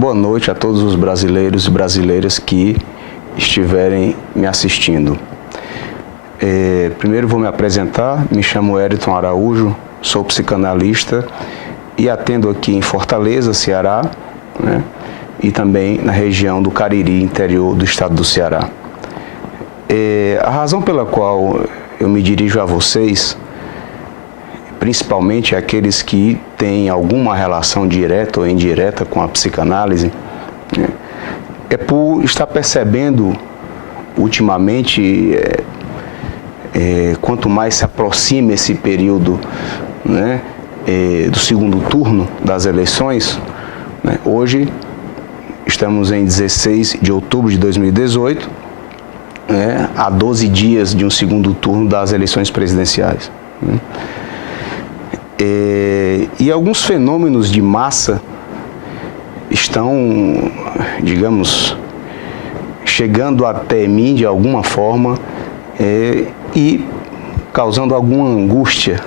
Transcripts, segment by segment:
boa noite a todos os brasileiros e brasileiras que estiverem me assistindo. Primeiro vou me apresentar, me chamo Eriton Araújo, sou psicanalista e atendo aqui em Fortaleza, Ceará, né, e também na região do Cariri, interior do estado do Ceará. A razão pela qual eu me dirijo a vocês, principalmente aqueles que têm alguma relação direta ou indireta com a psicanálise, né, é por estar percebendo ultimamente, quanto mais se aproxima esse período, né, do segundo turno das eleições, né, hoje estamos em 16 de outubro de 2018, né, há 12 dias de um segundo turno das eleições presidenciais, né. E alguns fenômenos de massa estão, digamos, chegando até mim de alguma forma e causando alguma angústia,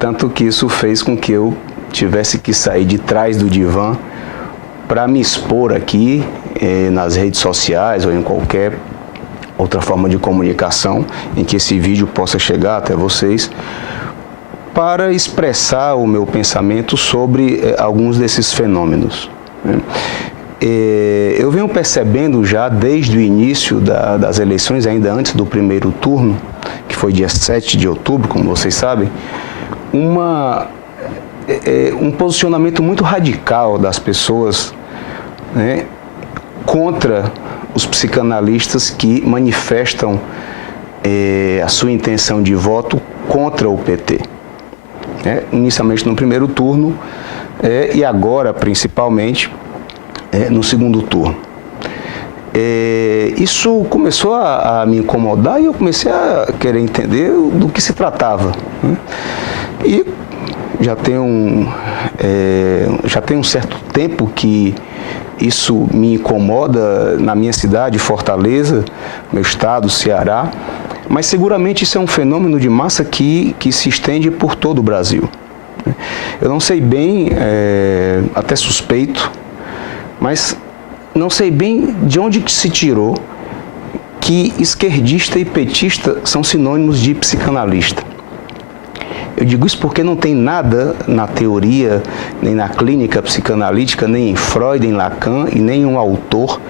tanto que isso fez com que eu tivesse que sair de trás do divã para me expor aqui nas redes sociais ou em qualquer outra forma de comunicação em que esse vídeo possa chegar até vocês, para expressar o meu pensamento sobre alguns desses fenômenos. Eu venho percebendo já desde o início das eleições, ainda antes do primeiro turno, que foi dia 7 de outubro, como vocês sabem, um posicionamento muito radical das pessoas, né, contra os psicanalistas que manifestam a sua intenção de voto contra o PT. Inicialmente no primeiro turno e agora principalmente no segundo turno. Isso começou a me incomodar e eu comecei a querer entender do que se tratava, né? E já tem um certo tempo que isso me incomoda na minha cidade, Fortaleza, meu estado, Ceará. Mas seguramente isso é um fenômeno de massa que se estende por todo o Brasil. Eu não sei bem, até suspeito, mas não sei bem de onde que se tirou que esquerdista e petista são sinônimos de psicanalista. Eu digo isso porque não tem nada na teoria, nem na clínica psicanalítica, nem em Freud, em Lacan, e nem um autor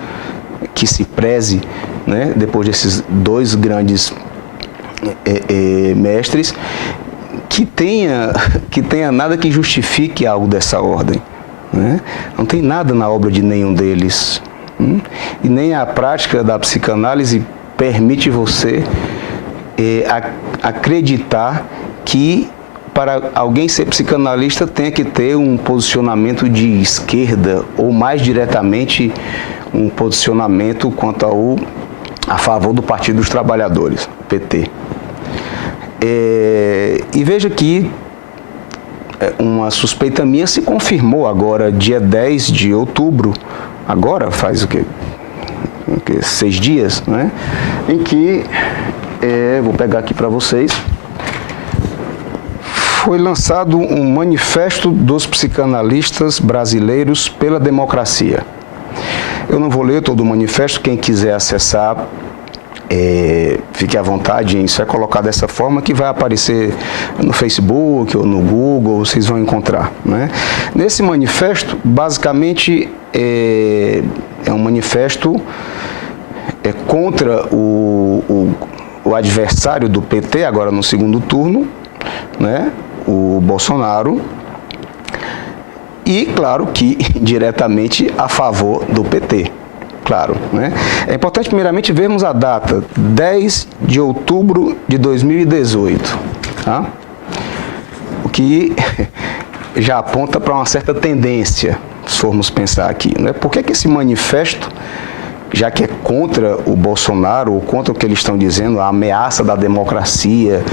que se preze, né, depois desses dois grandes mestres, que tenha nada que justifique algo dessa ordem, né? Não tem nada na obra de nenhum deles, e nem a prática da psicanálise permite você acreditar que para alguém ser psicanalista tenha que ter um posicionamento de esquerda ou mais diretamente um posicionamento quanto a favor do Partido dos Trabalhadores, PT. E veja que uma suspeita minha se confirmou agora, dia 10 de outubro, agora faz o quê? 6 dias, né? Em que, vou pegar aqui para vocês, foi lançado um manifesto dos psicanalistas brasileiros pela democracia. Eu não vou ler todo o manifesto, quem quiser acessar, fique à vontade, isso é colocado dessa forma que vai aparecer no Facebook ou no Google, vocês vão encontrar, né? Nesse manifesto, basicamente, é um manifesto contra o adversário do PT, agora no segundo turno, né, o Bolsonaro, e claro que diretamente a favor do PT. Claro, né? É importante primeiramente vermos a data, 10 de outubro de 2018, tá? O que já aponta para uma certa tendência, se formos pensar aqui, né? Por que esse manifesto, já que é contra o Bolsonaro, ou contra o que eles estão dizendo, a ameaça da democracia,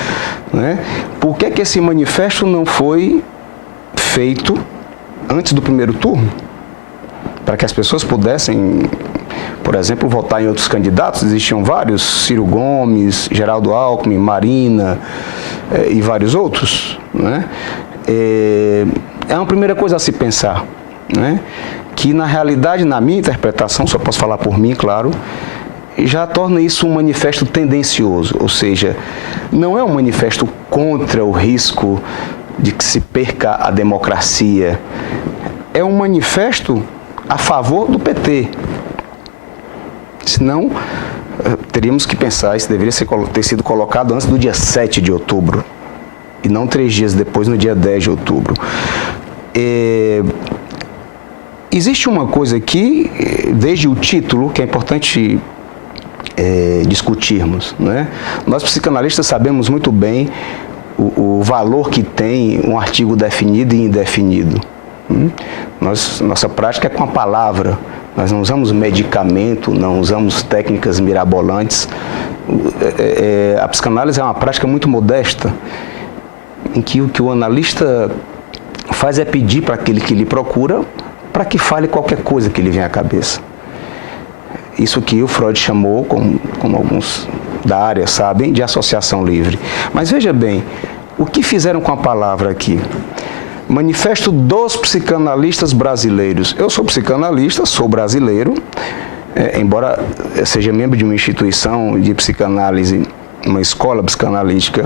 né? Por que esse manifesto não foi feito antes do primeiro turno? Para que as pessoas pudessem, por exemplo, votar em outros candidatos. Existiam vários, Ciro Gomes, Geraldo Alckmin, Marina e vários outros, né? É uma primeira coisa a se pensar, né? que na realidade, na minha interpretação, só posso falar por mim, claro, já torna isso um manifesto tendencioso, ou seja, não é um manifesto contra o risco de que se perca a democracia, é um manifesto a favor do PT. Senão, teríamos que pensar, isso deveria ter sido colocado antes do dia 7 de outubro, e não 3 dias depois, no dia 10 de outubro. Existe uma coisa aqui, desde o título, que é importante discutirmos, né? Nós psicanalistas sabemos muito bem o valor que tem um artigo definido e indefinido. Nossa prática é com a palavra, nós não usamos medicamento, não usamos técnicas mirabolantes. A psicanálise é uma prática muito modesta, em que o que o analista faz é pedir para aquele que lhe procura para que fale qualquer coisa que lhe venha à cabeça. Isso que o Freud chamou, como alguns da área sabem, de associação livre. Mas veja bem, o que fizeram com a palavra aqui? Manifesto dos psicanalistas brasileiros. Eu sou psicanalista, sou brasileiro, embora seja membro de uma instituição de psicanálise, uma escola psicanalítica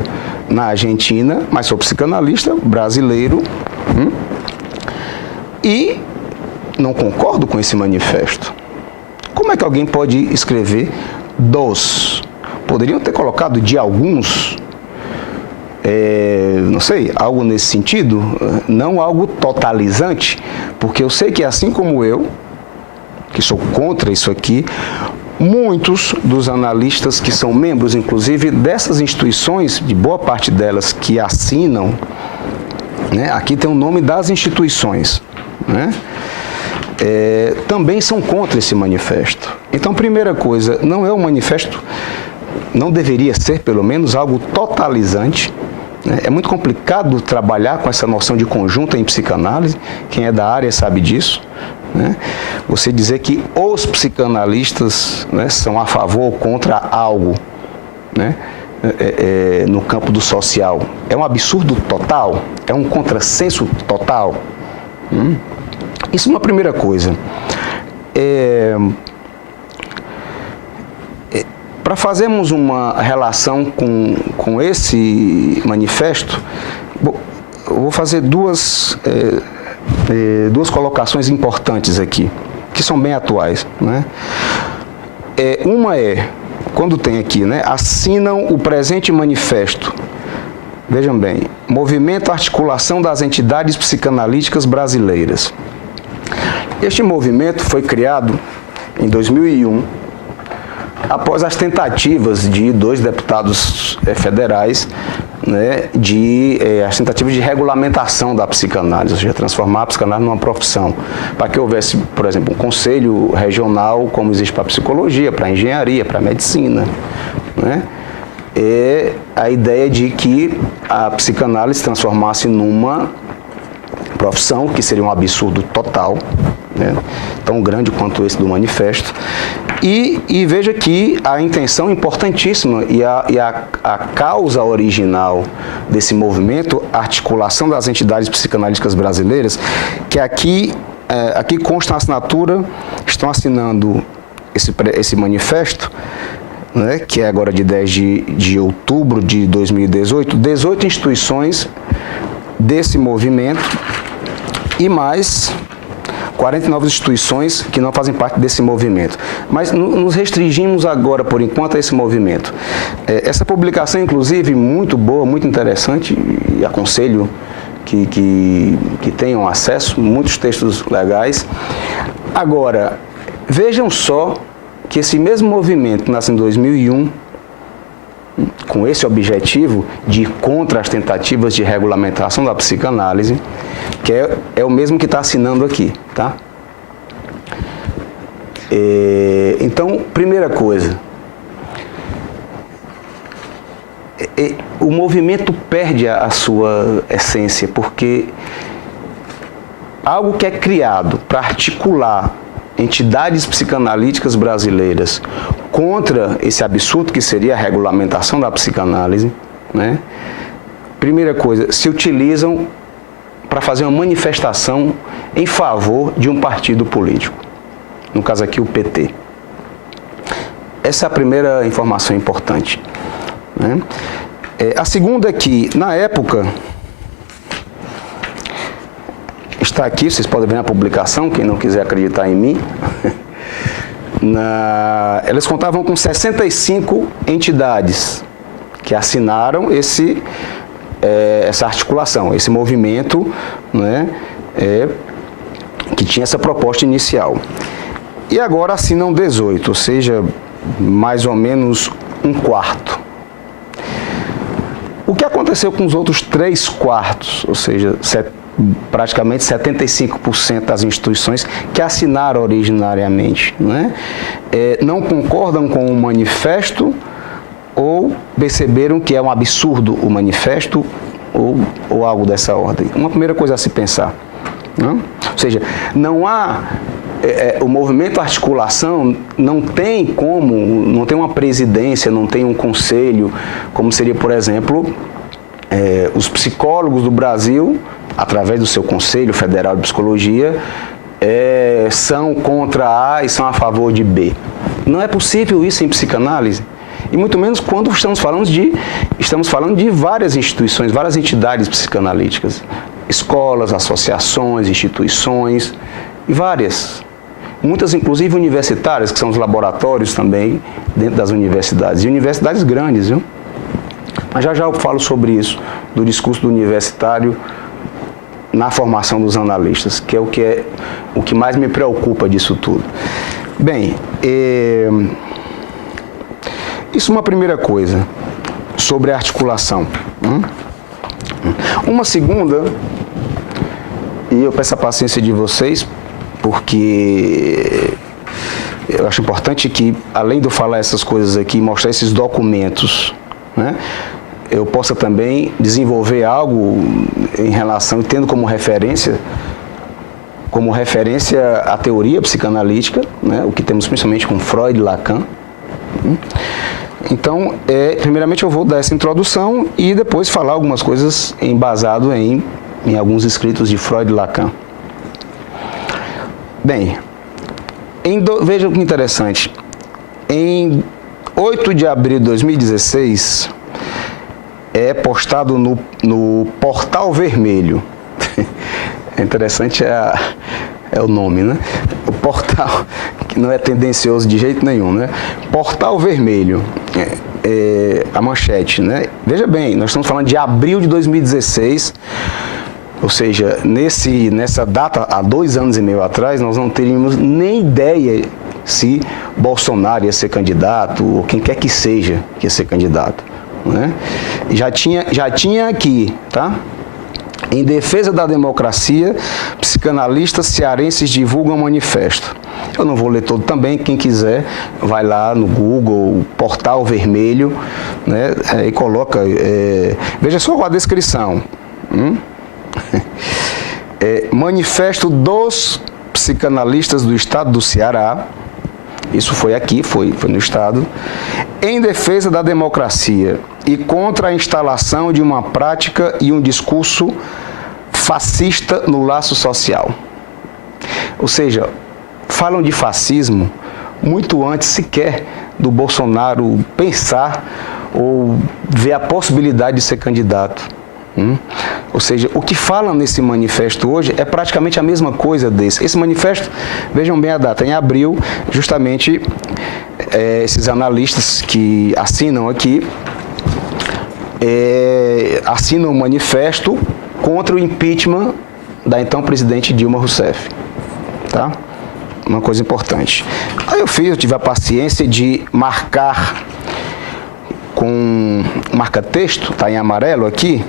na Argentina, mas sou psicanalista brasileiro e não concordo com esse manifesto. Como é que alguém pode escrever dos? Poderiam ter colocado de alguns, não sei, algo nesse sentido, não algo totalizante, porque eu sei que assim como eu, que sou contra isso aqui, muitos dos analistas que são membros, inclusive, dessas instituições, de boa parte delas que assinam, né, aqui tem o nome das instituições, né, também são contra esse manifesto. Então, primeira coisa, não é um manifesto, não deveria ser, pelo menos, algo totalizante. Né? É muito complicado trabalhar com essa noção de conjunto em psicanálise, quem é da área sabe disso. Né? Você dizer que os psicanalistas, né, são a favor ou contra algo, né, no campo do social, é um absurdo total, é um contrassenso total. Isso é uma primeira coisa. Para fazermos uma relação com esse manifesto, eu vou fazer duas colocações importantes aqui, que são bem atuais. Né? Uma quando tem aqui, né, assinam o presente manifesto. Vejam bem, Movimento Articulação das Entidades Psicanalíticas Brasileiras. Este movimento foi criado em 2001, após as tentativas de 2 deputados federais, né, as tentativas de regulamentação da psicanálise, ou seja, transformar a psicanálise numa profissão, para que houvesse, por exemplo, um conselho regional, como existe para a psicologia, para a engenharia, para a medicina, né? A ideia de que a psicanálise se transformasse numa profissão, que seria um absurdo total, né, tão grande quanto esse do manifesto. E veja que a intenção importantíssima e a causa original desse movimento, a articulação das entidades psicanalíticas brasileiras, que aqui consta a assinatura, estão assinando esse manifesto, né, que é agora de 10 de outubro de 2018, 18 instituições desse movimento e mais 49 instituições que não fazem parte desse movimento. Mas nos restringimos agora, por enquanto, a esse movimento. Essa publicação, inclusive, muito boa, muito interessante, e aconselho que tenham acesso, muitos textos legais. Agora, vejam só que esse mesmo movimento nasce em 2001, com esse objetivo de ir contra as tentativas de regulamentação da psicanálise, que é o mesmo que está assinando aqui, tá? Então, primeira coisa, o movimento perde a sua essência, porque algo que é criado para articular entidades psicanalíticas brasileiras contra esse absurdo que seria a regulamentação da psicanálise, né? Primeira coisa, se utilizam para fazer uma manifestação em favor de um partido político, no caso aqui o PT. Essa é a primeira informação importante, né? A segunda é que, na época, está aqui, vocês podem ver na publicação, quem não quiser acreditar em mim, eles contavam com 65 entidades que assinaram essa articulação, esse movimento, né, que tinha essa proposta inicial. E agora assinam 18, ou seja, mais ou menos um quarto. O que aconteceu com os outros 3/4, ou seja, praticamente 75% das instituições que assinaram originariamente, né, não concordam com o manifesto ou perceberam que é um absurdo o manifesto ou algo dessa ordem? Uma primeira coisa a se pensar, né? Ou seja, não há... o movimento articulação não tem uma presidência, não tem um conselho, como seria, por exemplo, os psicólogos do Brasil, através do seu Conselho Federal de Psicologia, são contra A e são a favor de B. Não é possível isso em psicanálise. E muito menos quando estamos falando de várias instituições, várias entidades psicanalíticas, escolas, associações, instituições, e várias. Muitas, inclusive, universitárias, que são os laboratórios também dentro das universidades. E universidades grandes, viu? Mas já eu falo sobre isso, do discurso do universitário na formação dos analistas, que é o que mais me preocupa disso tudo. Bem, isso é uma primeira coisa sobre a articulação. Uma segunda, e eu peço a paciência de vocês, porque eu acho importante que, além de eu falar essas coisas aqui, mostrar esses documentos, né, eu possa também desenvolver algo em relação, tendo como referência a teoria psicanalítica, né, o que temos principalmente com Freud e Lacan. Então, primeiramente eu vou dar essa introdução e depois falar algumas coisas embasado em alguns escritos de Freud e Lacan. Bem, veja que interessante, em 8 de abril de 2016, é postado no Portal Vermelho, é interessante é o nome, né? O portal, que não é tendencioso de jeito nenhum, né? Portal Vermelho, a manchete, né? Veja bem, nós estamos falando de abril de 2016, ou seja, nessa data, há 2 anos e meio atrás, nós não teríamos nem ideia se Bolsonaro ia ser candidato, ou quem quer que seja que ia ser candidato, né? Já tinha aqui, tá? Em defesa da democracia, psicanalistas cearenses divulgam manifesto. Eu não vou ler todo também, quem quiser vai lá no Google, Portal Vermelho, né, e coloca, veja só a descrição. Manifesto dos psicanalistas do estado do Ceará, isso foi aqui, foi no estado, em defesa da democracia e contra a instalação de uma prática e um discurso fascista no laço social. Ou seja, falam de fascismo muito antes sequer do Bolsonaro pensar ou ver a possibilidade de ser candidato. Ou seja, o que falam nesse manifesto hoje é praticamente a mesma coisa desse. Esse manifesto, vejam bem a data, em abril, justamente esses analistas que assinam aqui, assinam um manifesto contra o impeachment da então presidente Dilma Rousseff. Tá? Uma coisa importante. Aí eu tive a paciência de marcar com marca-texto, está em amarelo aqui.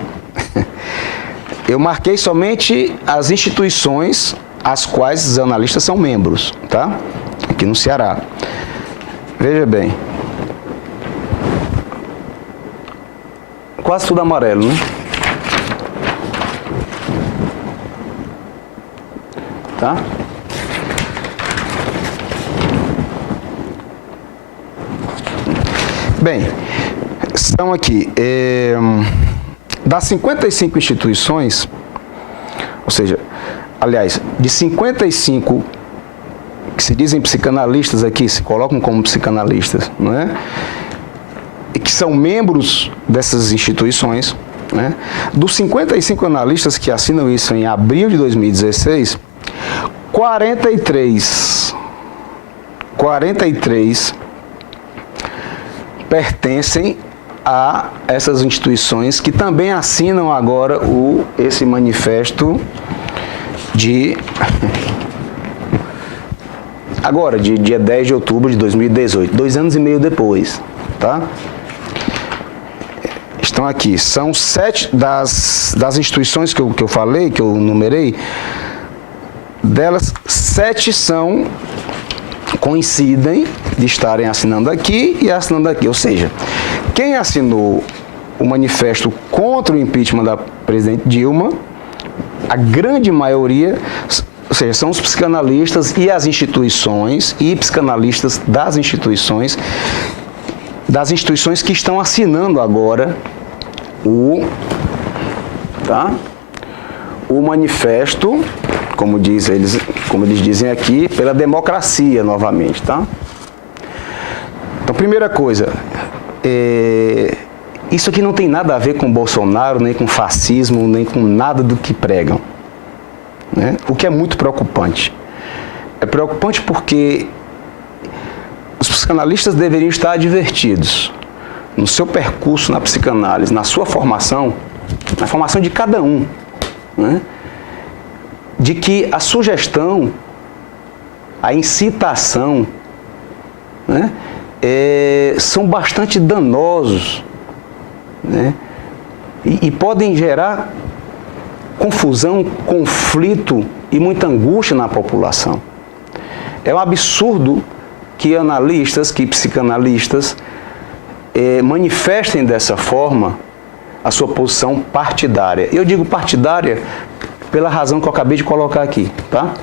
Eu marquei somente as instituições as quais os analistas são membros, tá? Aqui no Ceará. Veja bem. Quase tudo amarelo, né? Tá? Bem, são aqui, das 55 instituições, Ou seja, aliás, de 55 que se dizem psicanalistas aqui, se colocam como psicanalistas, não é? E que são membros dessas instituições, né? Dos 55 analistas que assinam isso em abril de 2016, 43 pertencem a essas instituições que também assinam agora esse manifesto de dia 10 de outubro de 2018, 2 anos e meio depois, tá? Estão aqui, são 7 das instituições que eu falei, que eu numerei, delas 7 coincidem de estarem assinando aqui e assinando aqui, ou seja, quem assinou o manifesto contra o impeachment da presidente Dilma, a grande maioria, ou seja, são os psicanalistas e as instituições, e psicanalistas das instituições que estão assinando agora o manifesto, como eles dizem aqui, pela democracia novamente, tá? Então, primeira coisa, isso aqui não tem nada a ver com Bolsonaro, nem com fascismo, nem com nada do que pregam, né? O que é muito preocupante. É preocupante porque os psicanalistas deveriam estar advertidos no seu percurso na psicanálise, na sua formação, na formação de cada um, né? De que a sugestão, a incitação, né, são bastante danosos, né, e podem gerar confusão, conflito e muita angústia na população. É um absurdo que analistas, que psicanalistas manifestem dessa forma a sua posição partidária. Eu digo partidária pela razão que eu acabei de colocar aqui, tá?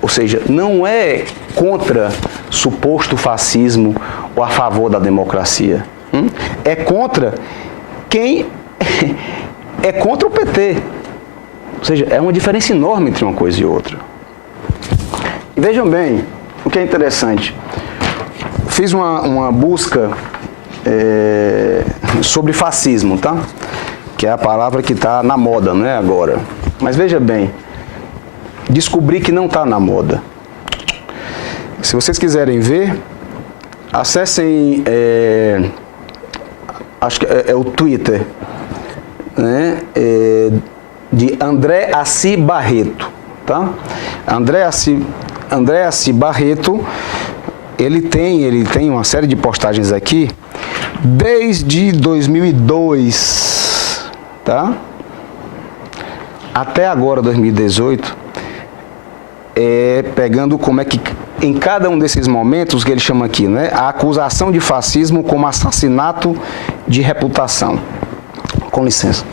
Ou seja, não é contra suposto fascismo ou a favor da democracia. É contra quem é contra o PT. Ou seja, é uma diferença enorme entre uma coisa e outra. E vejam bem, o que é interessante. Fiz uma busca sobre fascismo, tá? Que é a palavra que está na moda, né, agora. Mas veja bem, descobri que não está na moda. Se vocês quiserem ver, acessem, acho que é o Twitter, né, de André Assi Barreto, tá? André Assi Barreto, ele tem uma série de postagens aqui desde 2002, tá? Até agora, 2018, pegando como é que, em cada um desses momentos, que ele chama aqui, né, a acusação de fascismo como assassinato de reputação. Com licença.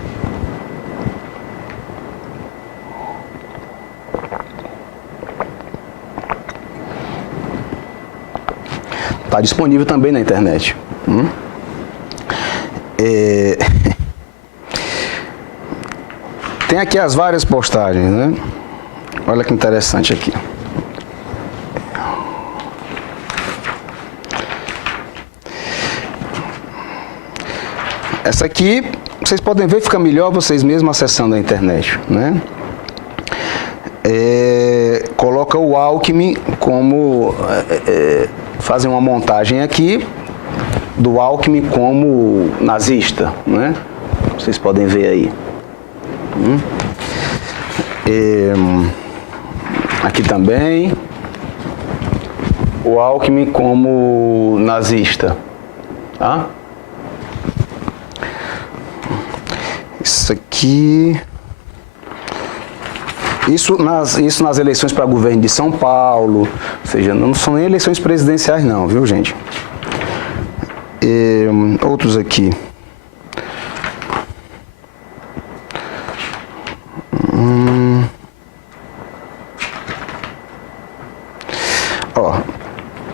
Está disponível também na internet. Tem aqui as várias postagens, né? Olha que interessante aqui. Essa aqui, vocês podem ver, fica melhor vocês mesmos acessando a internet, né? Coloca o Alckmin como... fazem uma montagem aqui do Alckmin como nazista, né? Vocês podem ver aí. Aqui também o Alckmin como nazista, tá? Isso aqui, isso nas eleições para governo de São Paulo, ou seja, não são nem eleições presidenciais não, viu, gente? Outros aqui.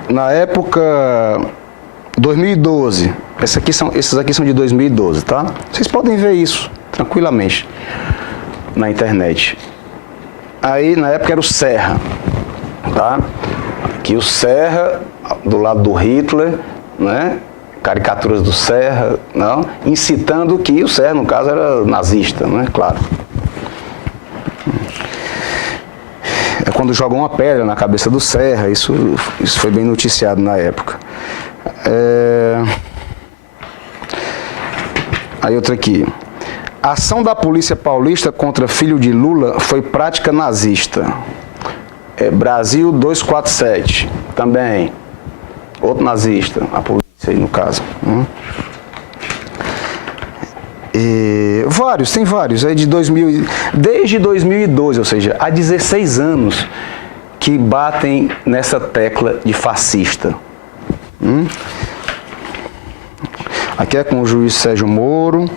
Na época 2012, esses aqui são de 2012, tá? Vocês podem ver isso tranquilamente na internet. Aí, na época, era o Serra, tá? Aqui o Serra, do lado do Hitler, né? Caricaturas do Serra, não? Incitando que o Serra, no caso, era nazista, né? Claro. É quando jogam uma pedra na cabeça do Serra, isso foi bem noticiado na época. Aí outra aqui. A ação da polícia paulista contra filho de Lula foi prática nazista. Brasil 247, também. Outro nazista, a polícia aí no caso. Tem vários, aí desde 2012, ou seja, há 16 anos que batem nessa tecla de fascista. Aqui é com o juiz Sérgio Moro,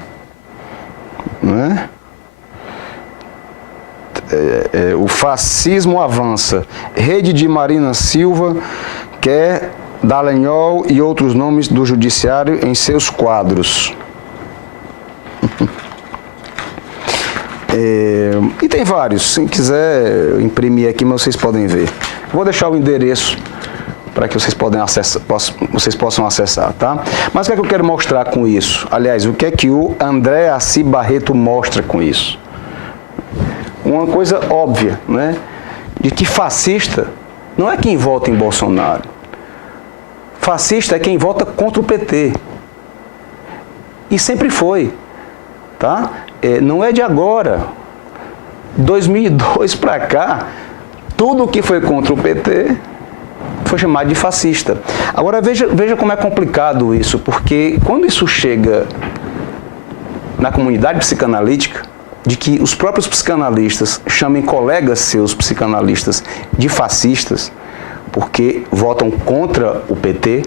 né? O fascismo avança. Rede de Marina Silva quer Dallagnol e outros nomes do judiciário em seus quadros. E tem vários. Se quiser eu imprimir aqui, mas vocês podem ver. Vou deixar o endereço para que vocês possam acessar, tá? Mas o que é que eu quero mostrar com isso? Aliás, o que é que o André Assi Barreto mostra com isso? Uma coisa óbvia, né? De que fascista não é quem vota em Bolsonaro. Fascista é quem vota contra o PT. E sempre foi, tá? Não é de agora. 2002 para cá, tudo que foi contra o PT foi chamado de fascista. Agora veja como é complicado isso, porque quando isso chega na comunidade psicanalítica, de que os próprios psicanalistas chamem colegas seus psicanalistas de fascistas, porque votam contra o PT,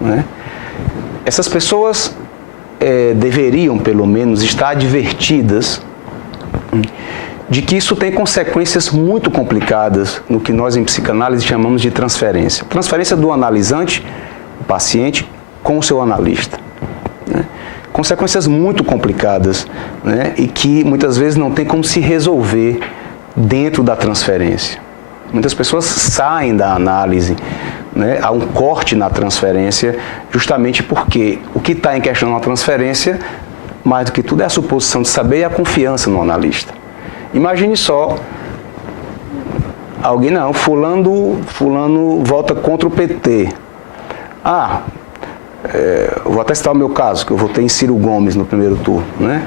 né? Essas pessoas deveriam, pelo menos, estar advertidas de que isso tem consequências muito complicadas no que nós em psicanálise chamamos de transferência. Transferência do analisante, o paciente, com o seu analista, né? Consequências muito complicadas, né? E que muitas vezes não tem como se resolver dentro da transferência. Muitas pessoas saem da análise, né? Há um corte na transferência, justamente porque o que está em questão na transferência, mais do que tudo, é a suposição de saber e a confiança no analista. Imagine só, alguém, não, fulano vota contra o PT. Vou até citar o meu caso, que eu votei em Ciro Gomes no primeiro turno, né?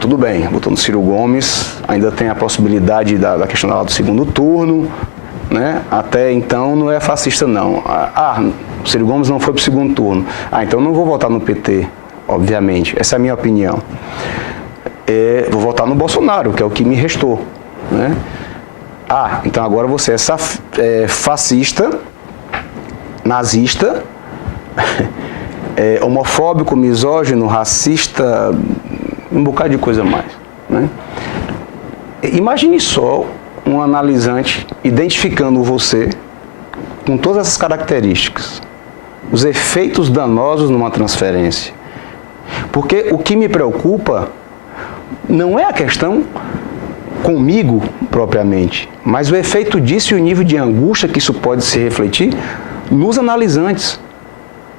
Tudo bem, votou no Ciro Gomes, ainda tem a possibilidade da questão lá do segundo turno, né? Até então não é fascista não. O Ciro Gomes não foi para o segundo turno. Então não vou votar no PT, obviamente, essa é a minha opinião. Vou votar no Bolsonaro, que é o que me restou, né? Então agora você é fascista, nazista, homofóbico, misógino, racista, um bocado de coisa mais, né? Imagine só um analisante identificando você com todas essas características, os efeitos danosos numa transferência. Porque o que me preocupa não é a questão comigo propriamente, mas o efeito disso e o nível de angústia que isso pode se refletir nos analisantes,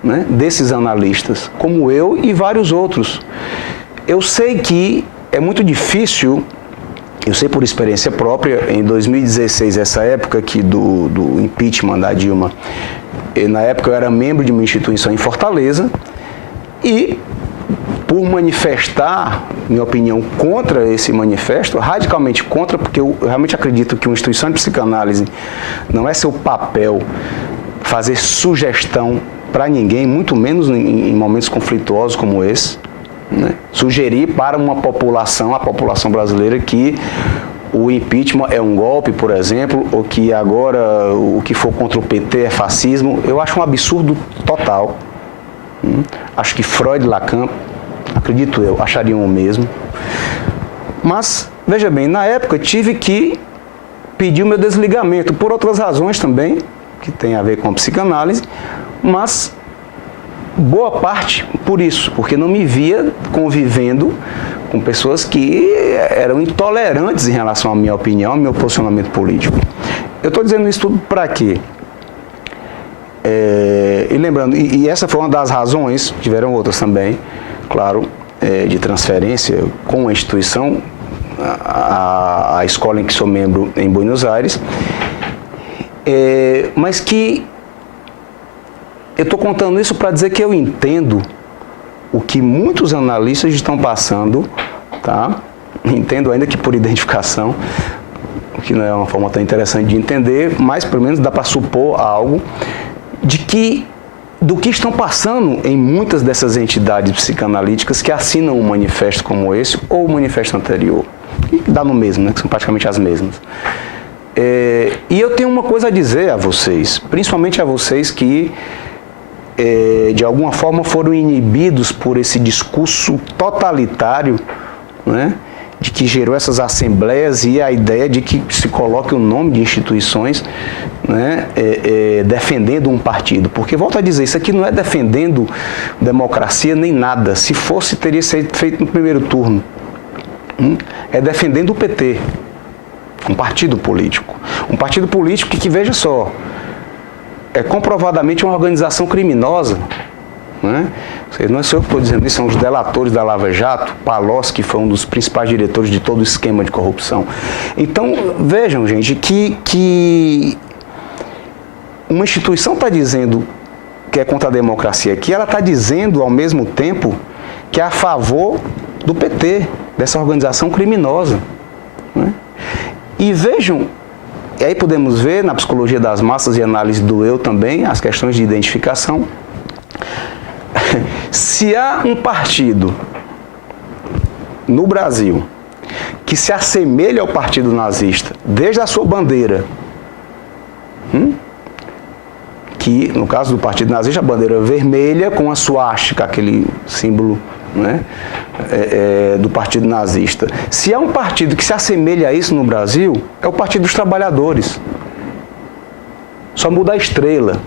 né, desses analistas, como eu e vários outros. Eu sei que é muito difícil, eu sei por experiência própria, em 2016, essa época aqui do impeachment da Dilma, na época eu era membro de uma instituição em Fortaleza e, por manifestar minha opinião contra esse manifesto, radicalmente contra, porque eu realmente acredito que uma instituição de psicanálise não é seu papel fazer sugestão para ninguém, muito menos em momentos conflituosos como esse, né? Sugerir para uma população, a população brasileira, que o impeachment é um golpe, por exemplo, ou que agora o que for contra o PT é fascismo, eu acho um absurdo total. Acho que Freud e Lacan, acredito eu, achariam o mesmo. Mas, veja bem, na época tive que pedir o meu desligamento, por outras razões também, que tem a ver com a psicanálise, mas boa parte por isso, porque não me via convivendo com pessoas que eram intolerantes em relação à minha opinião, ao meu posicionamento político. Eu estou dizendo isso tudo para quê? E lembrando, e essa foi uma das razões, tiveram outras também, claro, de transferência com a instituição, a escola em que sou membro em Buenos Aires, mas que eu estou contando isso para dizer que eu entendo o que muitos analistas estão passando, tá? Entendo ainda que por identificação, o que não é uma forma tão interessante de entender, mas pelo menos dá para supor algo do que estão passando em muitas dessas entidades psicanalíticas que assinam um manifesto como esse ou o manifesto anterior. E dá no mesmo, né? Que são praticamente as mesmas. E eu tenho uma coisa a dizer a vocês, principalmente a vocês que de alguma forma foram inibidos por esse discurso totalitário, né, de que gerou essas assembleias e a ideia de que se coloque o nome de instituições, né, defendendo um partido. Porque, volto a dizer, isso aqui não é defendendo democracia nem nada. Se fosse, teria sido feito no primeiro turno. É defendendo o PT, um partido político. Um partido político que veja só, é comprovadamente uma organização criminosa, né? Não é só eu que estou dizendo isso, são os delatores da Lava Jato, Palocci, que foi um dos principais diretores de todo o esquema de corrupção. Então, vejam, gente, que uma instituição está dizendo que é contra a democracia aqui, ela está dizendo ao mesmo tempo que é a favor do PT, dessa organização criminosa, né? E vejam, e aí podemos ver na psicologia das massas e análise do eu também, as questões de identificação. Se há um partido no Brasil que se assemelha ao partido nazista, desde a sua bandeira, que no caso do partido nazista, a bandeira vermelha com a suástica, aquele símbolo, né, do partido nazista. Se há um partido que se assemelha a isso no Brasil, é o Partido dos Trabalhadores. Só muda a estrela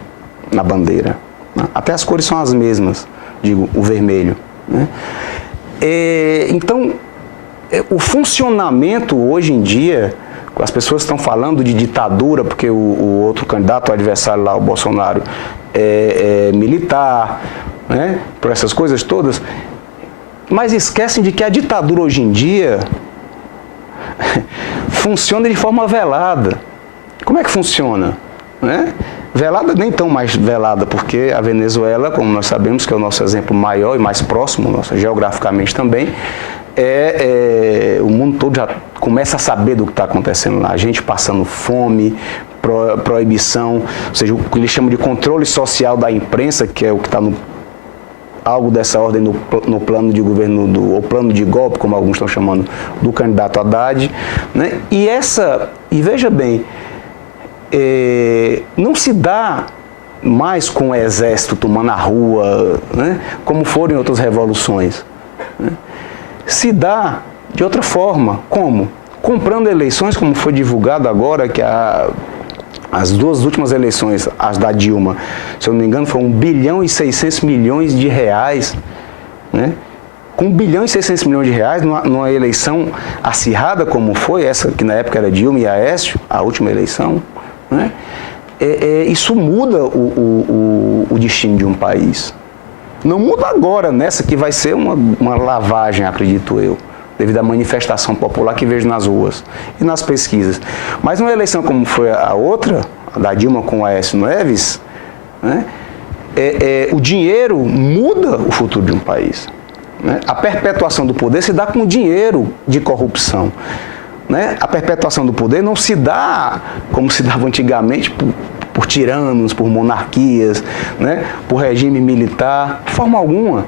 na bandeira, né? Até as cores são as mesmas, digo, o vermelho, né? Então, o funcionamento hoje em dia, as pessoas estão falando de ditadura, porque o outro candidato, o adversário lá, o Bolsonaro, é militar, né? Por essas coisas todas, mas esquecem de que a ditadura hoje em dia funciona de forma velada. Como é que funciona? Né? Velada, nem tão mais velada, porque a Venezuela, como nós sabemos, que é o nosso exemplo maior e mais próximo, geograficamente também, o mundo todo já começa a saber do que está acontecendo lá. A gente passando fome, proibição, ou seja, o que eles chamam de controle social da imprensa, que é o que está algo dessa ordem no plano de governo, ou plano de golpe, como alguns estão chamando, do candidato Haddad, né? E veja bem, não se dá mais com o exército tomando a rua, né? Como foram em outras revoluções, né? Se dá de outra forma. Como? Comprando eleições, como foi divulgado agora, que as duas últimas eleições, as da Dilma, se eu não me engano, foram 1 bilhão e 600 milhões de reais, né? Com 1 bilhão e 600 milhões de reais, numa eleição acirrada como foi, essa que na época era Dilma e Aécio, a última eleição, né? Isso muda o destino de um país. Não muda agora, nessa que vai ser uma lavagem, acredito eu, devido à manifestação popular que vejo nas ruas e nas pesquisas. Mas uma eleição como foi a outra, a da Dilma com o Aécio Neves, né, o dinheiro muda o futuro de um país, né? A perpetuação do poder se dá com dinheiro de corrupção, né? A perpetuação do poder não se dá como se dava antigamente por tiranos, por monarquias, né, por regime militar, de forma alguma.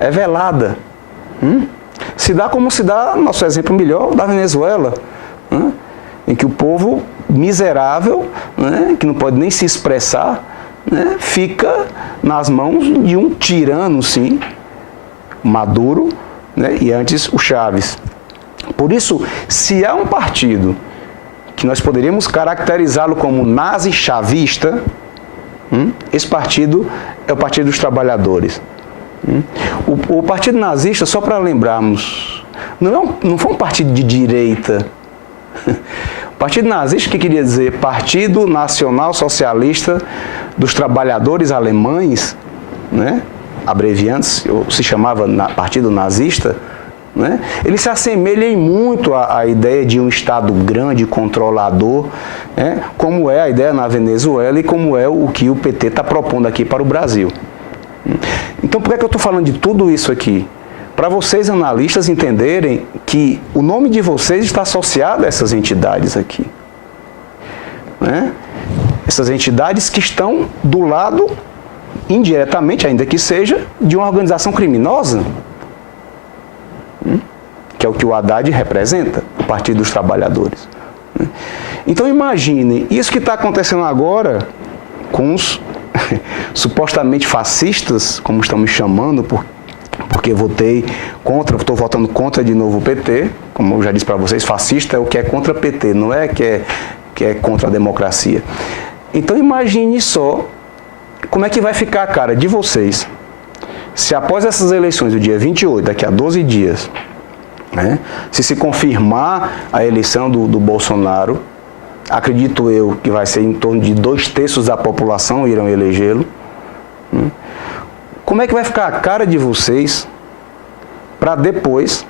É velada. Se dá como se dá, nosso exemplo melhor, da Venezuela, né, em que o povo miserável, né, que não pode nem se expressar, né, fica nas mãos de um tirano, sim, Maduro, né, e antes o Chávez. Por isso, se há um partido que nós poderíamos caracterizá-lo como nazi-chavista, esse partido é o Partido dos Trabalhadores. O Partido Nazista, só para lembrarmos, não foi um partido de direita. O Partido Nazista, que queria dizer Partido Nacional Socialista dos Trabalhadores Alemães, né? Abreviantes, se chamava Partido Nazista, né? Ele se assemelha muito à ideia de um Estado grande, controlador, né? Como é a ideia na Venezuela e como é o que o PT está propondo aqui para o Brasil. Então, por que eu estou falando de tudo isso aqui? Para vocês, analistas, entenderem que o nome de vocês está associado a essas entidades aqui. Né? Essas entidades que estão do lado, indiretamente, ainda que seja, de uma organização criminosa. Que é o que o Haddad representa, o Partido dos Trabalhadores. Então, imagine, isso que está acontecendo agora com os supostamente fascistas, como estão me chamando, porque votei contra, estou votando contra de novo o PT, como eu já disse para vocês, fascista é o que é contra o PT, não é que é contra a democracia. Então imagine só como é que vai ficar a cara de vocês, se após essas eleições, do dia 28, daqui a 12 dias, né, se confirmar a eleição do Bolsonaro, acredito eu que vai ser em torno de 2/3 da população irão elegê-lo. Como é que vai ficar a cara de vocês para depois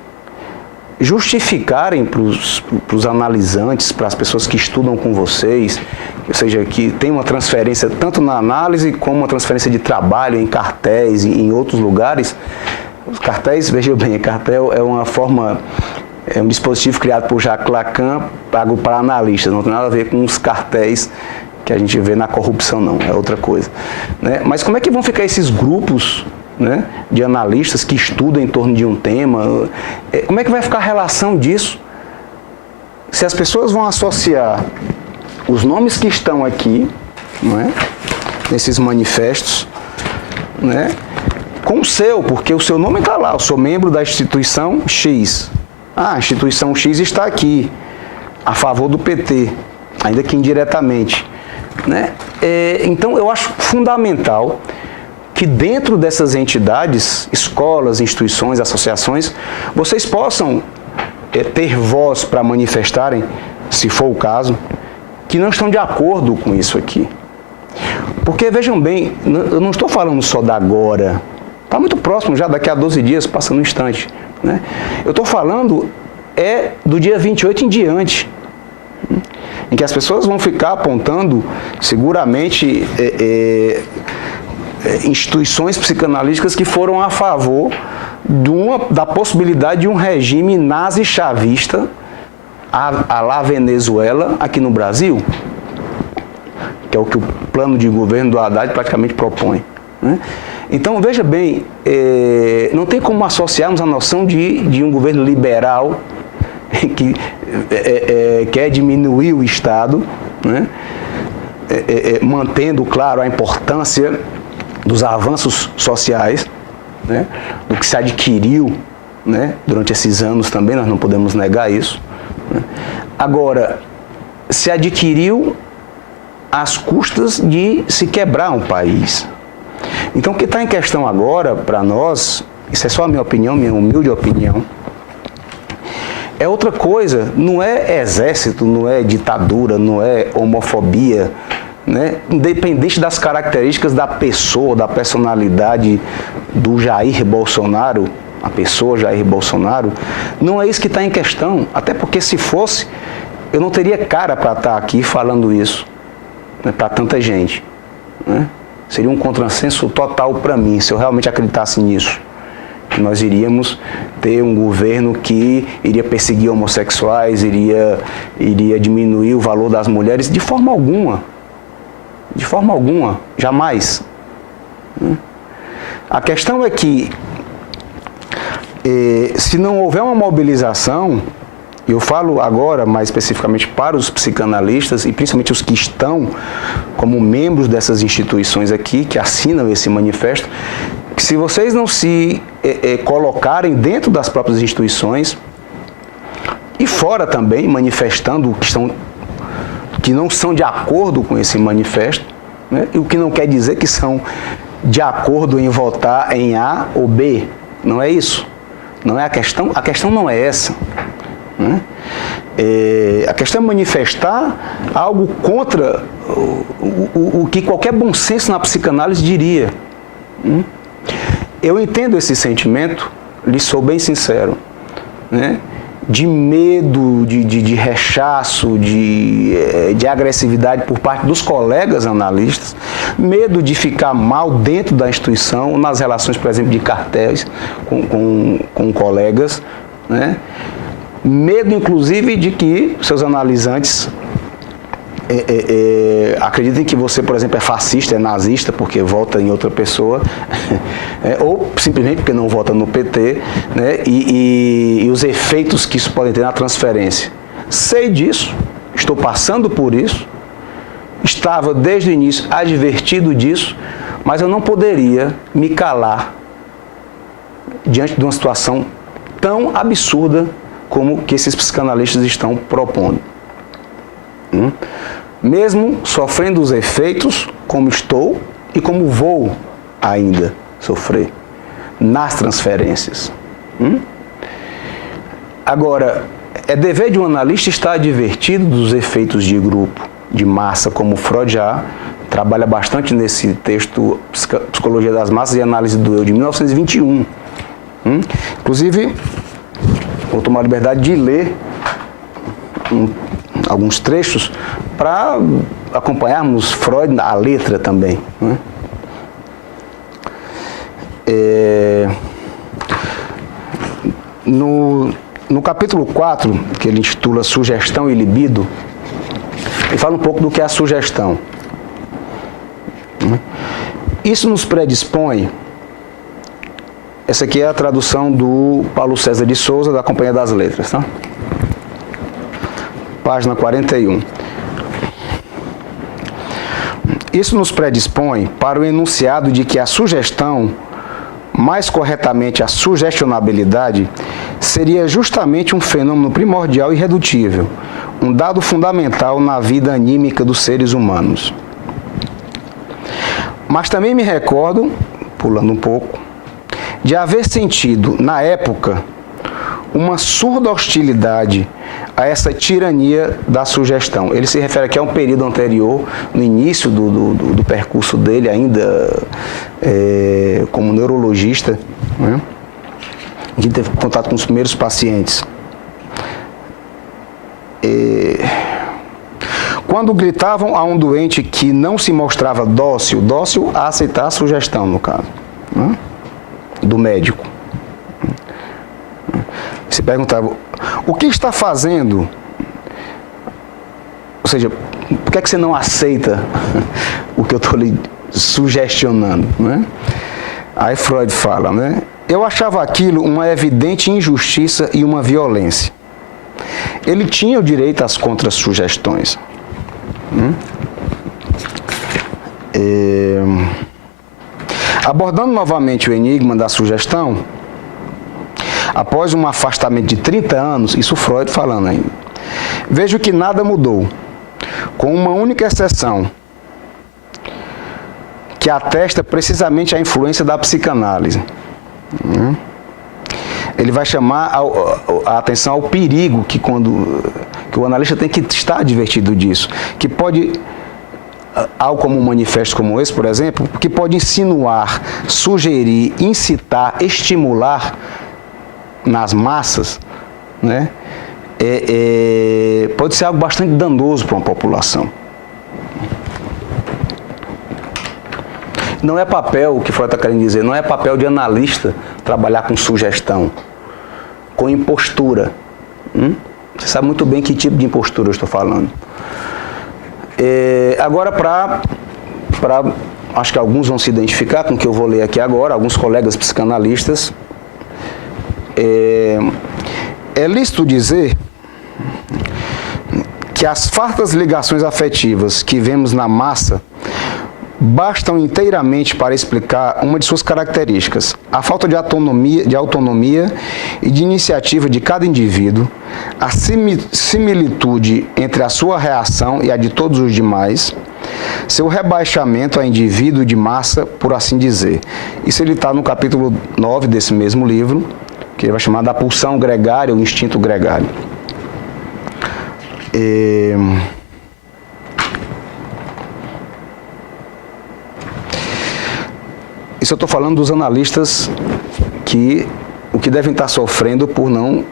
justificarem para os analisantes, para as pessoas que estudam com vocês, ou seja, que tem uma transferência tanto na análise como uma transferência de trabalho em cartéis e em outros lugares. Os cartéis, veja bem, cartel é uma forma... É um dispositivo criado por Jacques Lacan, pago para analistas, não tem nada a ver com os cartéis que a gente vê na corrupção, não, é outra coisa. Né? Mas como é que vão ficar esses grupos, né, de analistas que estudam em torno de um tema? Como é que vai ficar a relação disso? Se as pessoas vão associar os nomes que estão aqui, não é, nesses manifestos, né, com o seu, porque o seu nome está lá, eu sou membro da instituição X. Ah, a instituição X está aqui, a favor do PT, ainda que indiretamente. Né? Então, eu acho fundamental que dentro dessas entidades, escolas, instituições, associações, vocês possam ter voz para manifestarem, se for o caso, que não estão de acordo com isso aqui. Porque, vejam bem, eu não estou falando só da agora, está muito próximo já, daqui a 12 dias, passando um instante. Né? Eu estou falando do dia 28 em diante, em que as pessoas vão ficar apontando, seguramente, instituições psicanalíticas que foram a favor da possibilidade de um regime nazi-chavista à la Venezuela aqui no Brasil, que é o que o plano de governo do Haddad praticamente propõe. Né? Então, veja bem, não tem como associarmos a noção de um governo liberal que quer diminuir o Estado, né? Mantendo, claro, a importância dos avanços sociais, né? Do que se adquiriu, né, durante esses anos também, nós não podemos negar isso. Né? Agora, se adquiriu às custas de se quebrar um país. Então, o que está em questão agora, para nós, isso é só a minha opinião, minha humilde opinião, é outra coisa, não é exército, não é ditadura, não é homofobia, né? Independente das características da pessoa, da personalidade do Jair Bolsonaro, a pessoa Jair Bolsonaro, não é isso que está em questão, até porque se fosse, eu não teria cara para estar aqui falando isso, né, para tanta gente, né? Seria um contrassenso total para mim, se eu realmente acreditasse nisso. Que nós iríamos ter um governo que iria perseguir homossexuais, iria diminuir o valor das mulheres, de forma alguma. De forma alguma, jamais. A questão é que, se não houver uma mobilização, eu falo agora mais especificamente para os psicanalistas e principalmente os que estão como membros dessas instituições aqui, que assinam esse manifesto, que se vocês não se colocarem dentro das próprias instituições e fora também, manifestando que não são de acordo com esse manifesto, né? E o que não quer dizer que são de acordo em votar em A ou B. Não é isso. Não é a questão não é essa. Né? A questão é manifestar algo contra o que qualquer bom senso na psicanálise diria. Eu entendo esse sentimento, lhe sou bem sincero, né? De medo, de rechaço, de agressividade por parte dos colegas analistas, medo de ficar mal dentro da instituição, nas relações, por exemplo, de cartéis com colegas, né? Medo, inclusive, de que seus analisantes acreditem que você, por exemplo, é fascista, é nazista, porque vota em outra pessoa, ou simplesmente porque não vota no PT, né? E os efeitos que isso pode ter na transferência. Sei disso, estou passando por isso, estava desde o início advertido disso, mas eu não poderia me calar diante de uma situação tão absurda como que esses psicanalistas estão propondo. Mesmo sofrendo os efeitos, como estou e como vou ainda sofrer nas transferências. Agora, é dever de um analista estar advertido dos efeitos de grupo, de massa, como Freud já trabalha bastante nesse texto Psicologia das Massas e Análise do Eu, de 1921. Inclusive, vou tomar a liberdade de ler alguns trechos para acompanharmos Freud na letra também. Né? No capítulo 4, que ele intitula Sugestão e Libido, ele fala um pouco do que é a sugestão. Isso nos predispõe. Essa aqui é a tradução do Paulo César de Souza, da Companhia das Letras, tá? Página 41. Isso nos predispõe para o enunciado de que a sugestão, mais corretamente a sugestionabilidade, seria justamente um fenômeno primordial e irredutível, um dado fundamental na vida anímica dos seres humanos. Mas também me recordo, pulando um pouco, de haver sentido, na época, uma surda hostilidade a essa tirania da sugestão. Ele se refere aqui a um período anterior, no início do percurso dele, ainda como neurologista, né? A gente teve contato com os primeiros pacientes. Quando gritavam a um doente que não se mostrava dócil a aceitar a sugestão, no caso, né? Do médico. Se perguntava, o que está fazendo? Ou seja, por que é que você não aceita o que eu estou lhe sugestionando? Né? Aí Freud fala, né? Eu achava aquilo uma evidente injustiça e uma violência. Ele tinha o direito às contra-sugestões. Abordando novamente o enigma da sugestão, após um afastamento de 30 anos, isso Freud falando ainda, vejo que nada mudou, com uma única exceção, que atesta precisamente a influência da psicanálise. Ele vai chamar a atenção ao perigo que o analista tem que estar advertido disso, que pode, algo como um manifesto como esse, por exemplo, que pode insinuar, sugerir, incitar, estimular nas massas, né? Pode ser algo bastante danoso para uma população. Não é papel, o que Freud está querendo dizer, não é papel de analista trabalhar com sugestão, com impostura. Você sabe muito bem que tipo de impostura eu estou falando. Agora, acho que alguns vão se identificar com o que eu vou ler aqui agora, alguns colegas psicanalistas. É lícito dizer que as fartas ligações afetivas que vemos na massa bastam inteiramente para explicar uma de suas características: a falta de autonomia e de iniciativa de cada indivíduo, a similitude entre a sua reação e a de todos os demais, seu rebaixamento a indivíduo de massa, por assim dizer. Isso ele está no capítulo 9 desse mesmo livro, que ele vai chamar da pulsão gregária, o instinto gregário. Isso eu estou falando dos analistas o que devem estar sofrendo por não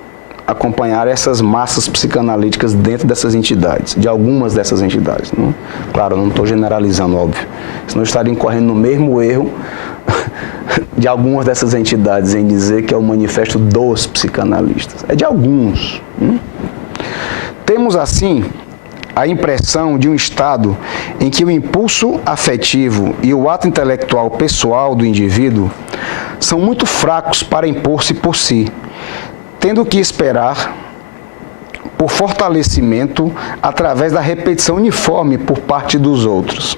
acompanhar essas massas psicanalíticas dentro dessas entidades, de algumas dessas entidades. Não? Claro, eu não estou generalizando, óbvio. Senão eu estaria incorrendo no mesmo erro de algumas dessas entidades em dizer que é o manifesto dos psicanalistas. É de alguns. Temos, assim, a impressão de um estado em que o impulso afetivo e o ato intelectual pessoal do indivíduo são muito fracos para impor-se por si, tendo que esperar por fortalecimento através da repetição uniforme por parte dos outros.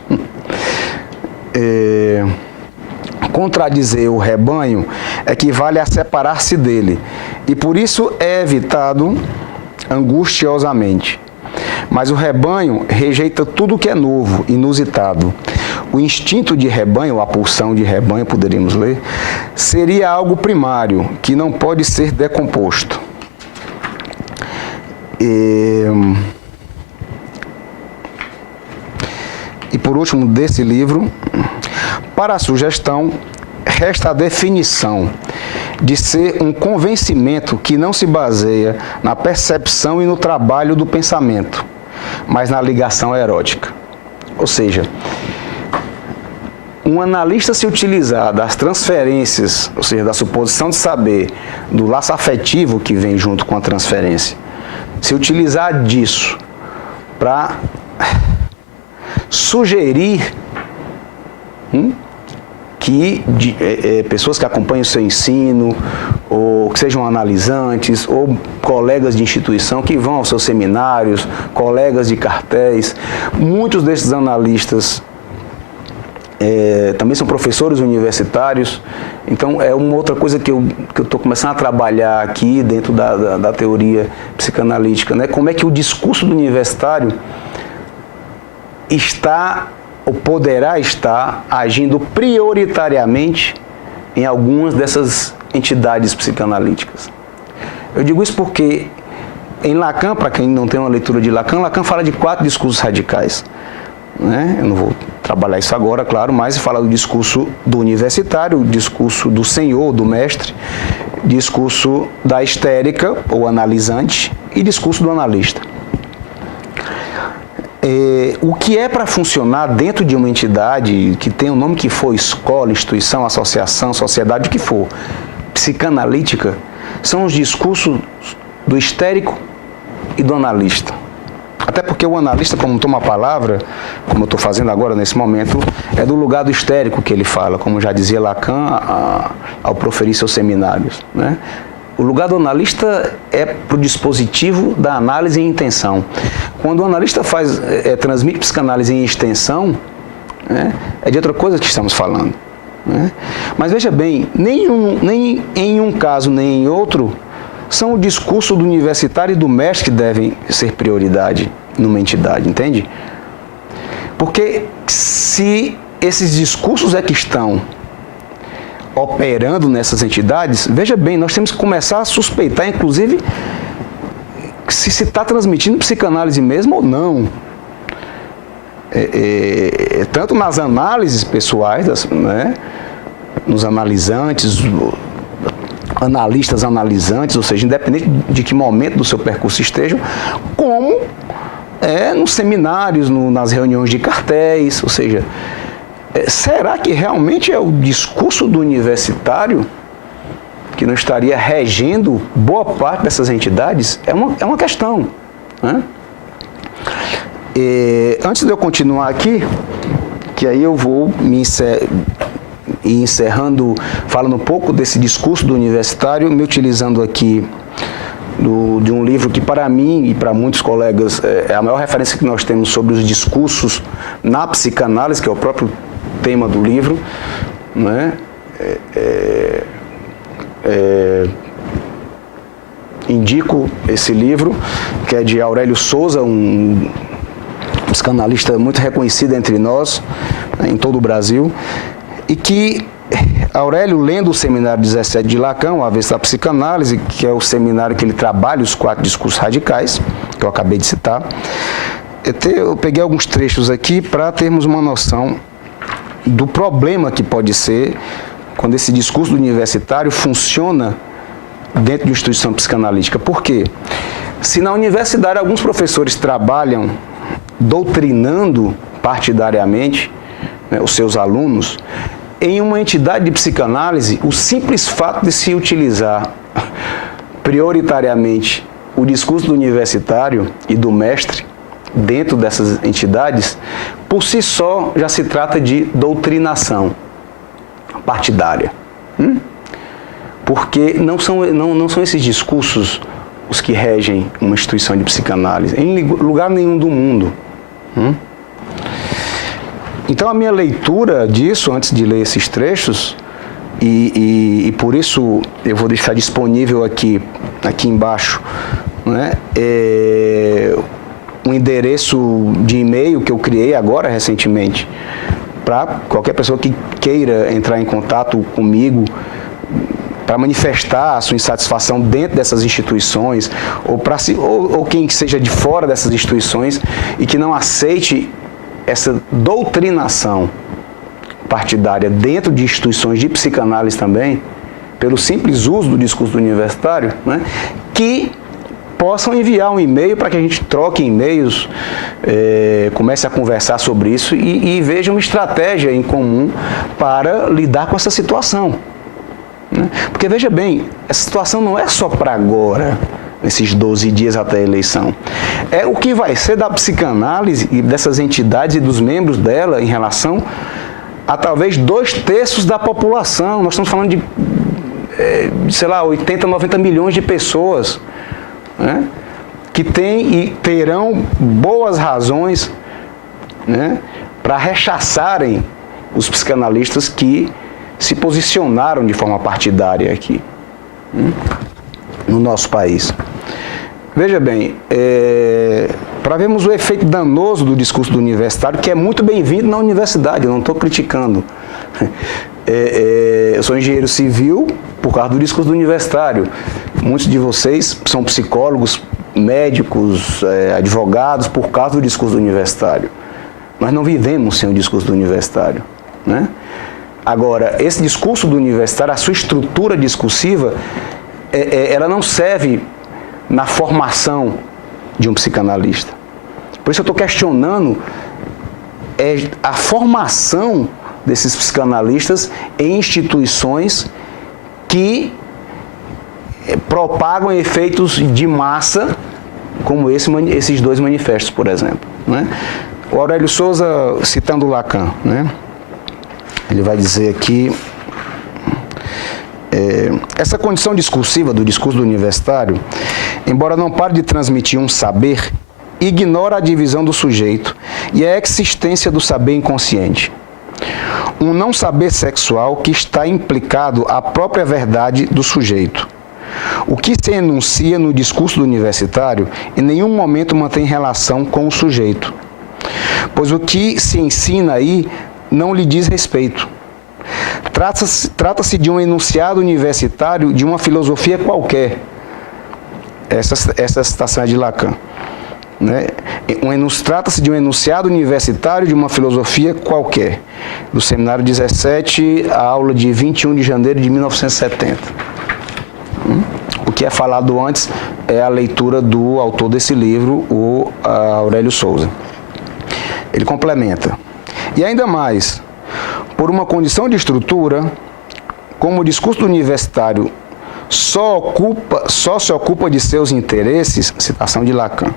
Contradizer o rebanho equivale a separar-se dele, e por isso é evitado angustiosamente. Mas o rebanho rejeita tudo que é novo, inusitado. O instinto de rebanho, a pulsão de rebanho, poderíamos ler, seria algo primário, que não pode ser decomposto. E por último, desse livro, para a sugestão, resta a definição de ser um convencimento que não se baseia na percepção e no trabalho do pensamento, mas na ligação erótica. Ou seja, um analista se utilizar das transferências, ou seja, da suposição de saber, do laço afetivo que vem junto com a transferência, se utilizar disso para sugerir que pessoas que acompanham o seu ensino, ou que sejam analisantes, ou colegas de instituição que vão aos seus seminários, colegas de cartéis, muitos desses analistas também são professores universitários. Então é uma outra coisa que eu estou começando a trabalhar aqui dentro da teoria psicanalítica, né? Como é que o discurso do universitário está ou poderá estar agindo prioritariamente em algumas dessas entidades psicanalíticas. Eu digo isso porque em Lacan, para quem não tem uma leitura de Lacan, Lacan fala de 4 discursos radicais. Né? Eu não vou trabalhar isso agora, claro, mas fala do discurso do universitário, o discurso do senhor, do mestre, discurso da histérica ou analisante e discurso do analista. O que é para funcionar dentro de uma entidade que tem o nome que for, escola, instituição, associação, sociedade, o que for, psicanalítica, são os discursos do histérico e do analista. Até porque o analista, como toma a palavra, como eu estou fazendo agora nesse momento, é do lugar do histérico que ele fala, como já dizia Lacan ao proferir seus seminários, né? O lugar do analista é para o dispositivo da análise em intenção. Quando o analista transmite psicanálise em extensão, né, é de outra coisa que estamos falando. Né? Mas veja bem, nem em um caso nem em outro, são o discurso do universitário e do mestre que devem ser prioridade numa entidade, entende? Porque se esses discursos é que estão operando nessas entidades, veja bem, nós temos que começar a suspeitar, inclusive, se está transmitindo psicanálise mesmo ou não. Tanto nas análises pessoais, né, nos analisantes, analistas analisantes, ou seja, independente de que momento do seu percurso estejam, como nos seminários, nas reuniões de cartéis, ou seja, será que realmente é o discurso do universitário que não estaria regendo boa parte dessas entidades? É uma questão. Né? Antes de eu continuar aqui, que aí eu vou me encerrando, falando um pouco desse discurso do universitário, me utilizando aqui de um livro que para mim e para muitos colegas é a maior referência que nós temos sobre os discursos na psicanálise, que é o próprio tema do livro, né? Indico esse livro, que é de Aurélio Souza, um psicanalista muito reconhecido entre nós, né, em todo o Brasil, e que Aurélio, lendo o seminário 17 de Lacan, o Avesso da Psicanálise, que é o seminário que ele trabalha os 4 discursos radicais, que eu acabei de citar, eu peguei alguns trechos aqui para termos uma noção do problema que pode ser quando esse discurso do universitário funciona dentro de uma instituição psicanalítica. Por quê? Se na universidade alguns professores trabalham doutrinando partidariamente, né, os seus alunos, em uma entidade de psicanálise, o simples fato de se utilizar prioritariamente o discurso do universitário e do mestre dentro dessas entidades, por si só já se trata de doutrinação partidária. Porque não são esses discursos os que regem uma instituição de psicanálise, em lugar nenhum do mundo. Então a minha leitura disso, antes de ler esses trechos, e por isso eu vou deixar disponível aqui embaixo, né, um endereço de e-mail que eu criei agora recentemente, para qualquer pessoa que queira entrar em contato comigo, para manifestar a sua insatisfação dentro dessas instituições, ou quem seja de fora dessas instituições e que não aceite essa doutrinação partidária dentro de instituições de psicanálise também, pelo simples uso do discurso universitário, né, que possam enviar um e-mail para que a gente troque e-mails, comece a conversar sobre isso e veja uma estratégia em comum para lidar com essa situação. Porque, veja bem, essa situação não é só para agora, nesses 12 dias até a eleição. É o que vai ser da psicanálise e dessas entidades e dos membros dela em relação a talvez 2/3 da população. Nós estamos falando de, sei lá, 80, 90 milhões de pessoas, né, que têm e terão boas razões, né, para rechaçarem os psicanalistas que se posicionaram de forma partidária aqui, no nosso país. Veja bem, para vermos o efeito danoso do discurso do universitário, que é muito bem-vindo na universidade, eu não estou criticando. Eu sou engenheiro civil por causa do discurso do universitário. Muitos de vocês são psicólogos, médicos, advogados por causa do discurso do universitário. Nós não vivemos sem o discurso do universitário, né? Agora, esse discurso do universitário, a sua estrutura discursiva, ela não serve na formação de um psicanalista. Por isso eu estou questionando a formação desses psicanalistas em instituições que propagam efeitos de massa, como esses 2 manifestos, por exemplo, né? O Aurélio Souza, citando Lacan, né, ele vai dizer aqui, essa condição discursiva do discurso do universitário, embora não pare de transmitir um saber, ignora a divisão do sujeito e a existência do saber inconsciente. Um não saber sexual que está implicado à própria verdade do sujeito. O que se enuncia no discurso do universitário em nenhum momento mantém relação com o sujeito, pois o que se ensina aí não lhe diz respeito. Trata-se de um enunciado universitário de uma filosofia qualquer. Essa citação é de Lacan, né? Trata-se de um enunciado universitário de uma filosofia qualquer. Do seminário 17, a aula de 21 de janeiro de 1970. O que é falado antes é a leitura do autor desse livro, o Aurélio Souza. Ele complementa. E ainda mais, por uma condição de estrutura, como o discurso universitário só se ocupa de seus interesses, citação de Lacan.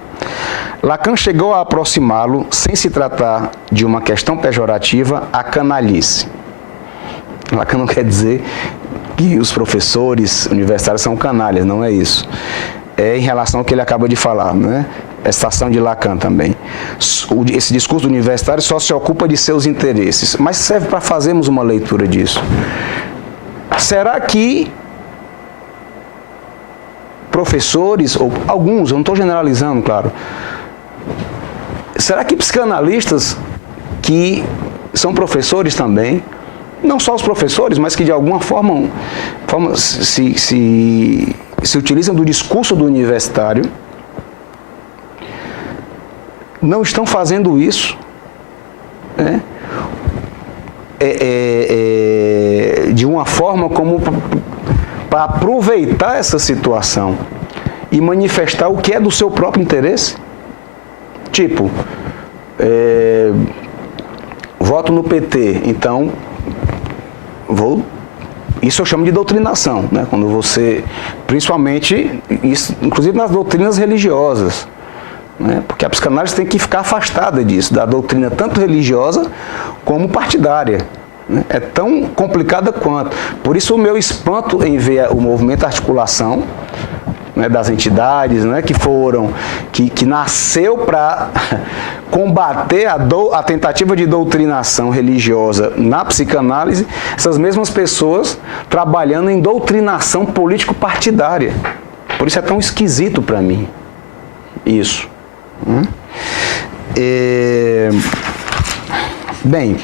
Lacan chegou a aproximá-lo, sem se tratar de uma questão pejorativa, à canalice. Lacan não quer dizer que os professores universitários são canalhas, não é isso. É em relação ao que ele acaba de falar, né? essa ação de Lacan também. Esse discurso universitário só se ocupa de seus interesses, mas serve para fazermos uma leitura disso. Será que professores, ou alguns, eu não estou generalizando, claro, será que psicanalistas que são professores também, não só os professores, mas que de alguma forma se utilizam do discurso do universitário, não estão fazendo isso, né, de uma forma como para aproveitar essa situação e manifestar o que é do seu próprio interesse? Tipo, voto no PT, então isso eu chamo de doutrinação, né? Quando você, principalmente, isso, inclusive nas doutrinas religiosas, né? Porque a psicanálise tem que ficar afastada disso, da doutrina tanto religiosa como partidária, né? É tão complicada quanto. Por isso o meu espanto em ver o movimento Articulação, né, das entidades, né, que nasceu para combater a tentativa de doutrinação religiosa na psicanálise, essas mesmas pessoas trabalhando em doutrinação político-partidária. Por isso é tão esquisito para mim isso. Bem,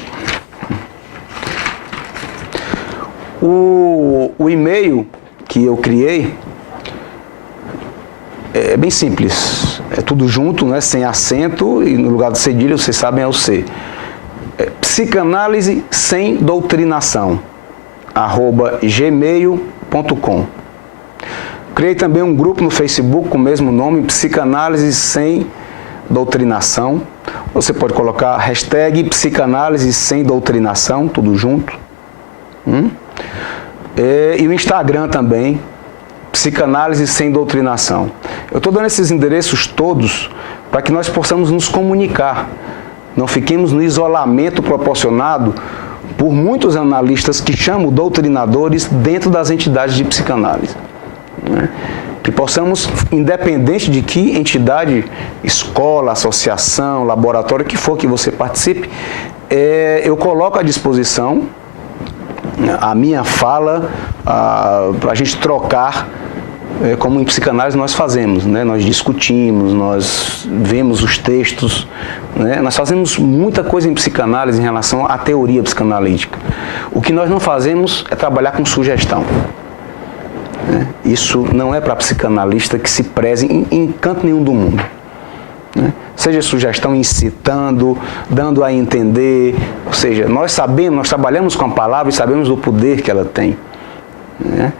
o e-mail que eu criei é bem simples, é tudo junto, né, sem acento, e no lugar do cedilha, vocês sabem, é o C. Psicanálise sem doutrinação, @gmail.com. Criei também um grupo no Facebook com o mesmo nome, Psicanálise sem doutrinação. Você pode colocar hashtag Psicanálise sem doutrinação, tudo junto. E o Instagram também, Psicanálise sem doutrinação. Eu estou dando esses endereços todos para que nós possamos nos comunicar. Não fiquemos no isolamento proporcionado por muitos analistas que chamam doutrinadores dentro das entidades de psicanálise, né? Que possamos, independente de que entidade, escola, associação, laboratório, que for que você participe, eu coloco à disposição a minha fala para a gente trocar, como em psicanálise nós fazemos, né? Nós discutimos, nós vemos os textos, né? Nós fazemos muita coisa em psicanálise em relação à teoria psicanalítica. O que nós não fazemos é trabalhar com sugestão, né? Isso não é para psicanalista que se preze em canto nenhum do mundo, né? Seja sugestão incitando, dando a entender, ou seja, nós trabalhamos com a palavra e sabemos do poder que ela tem, né?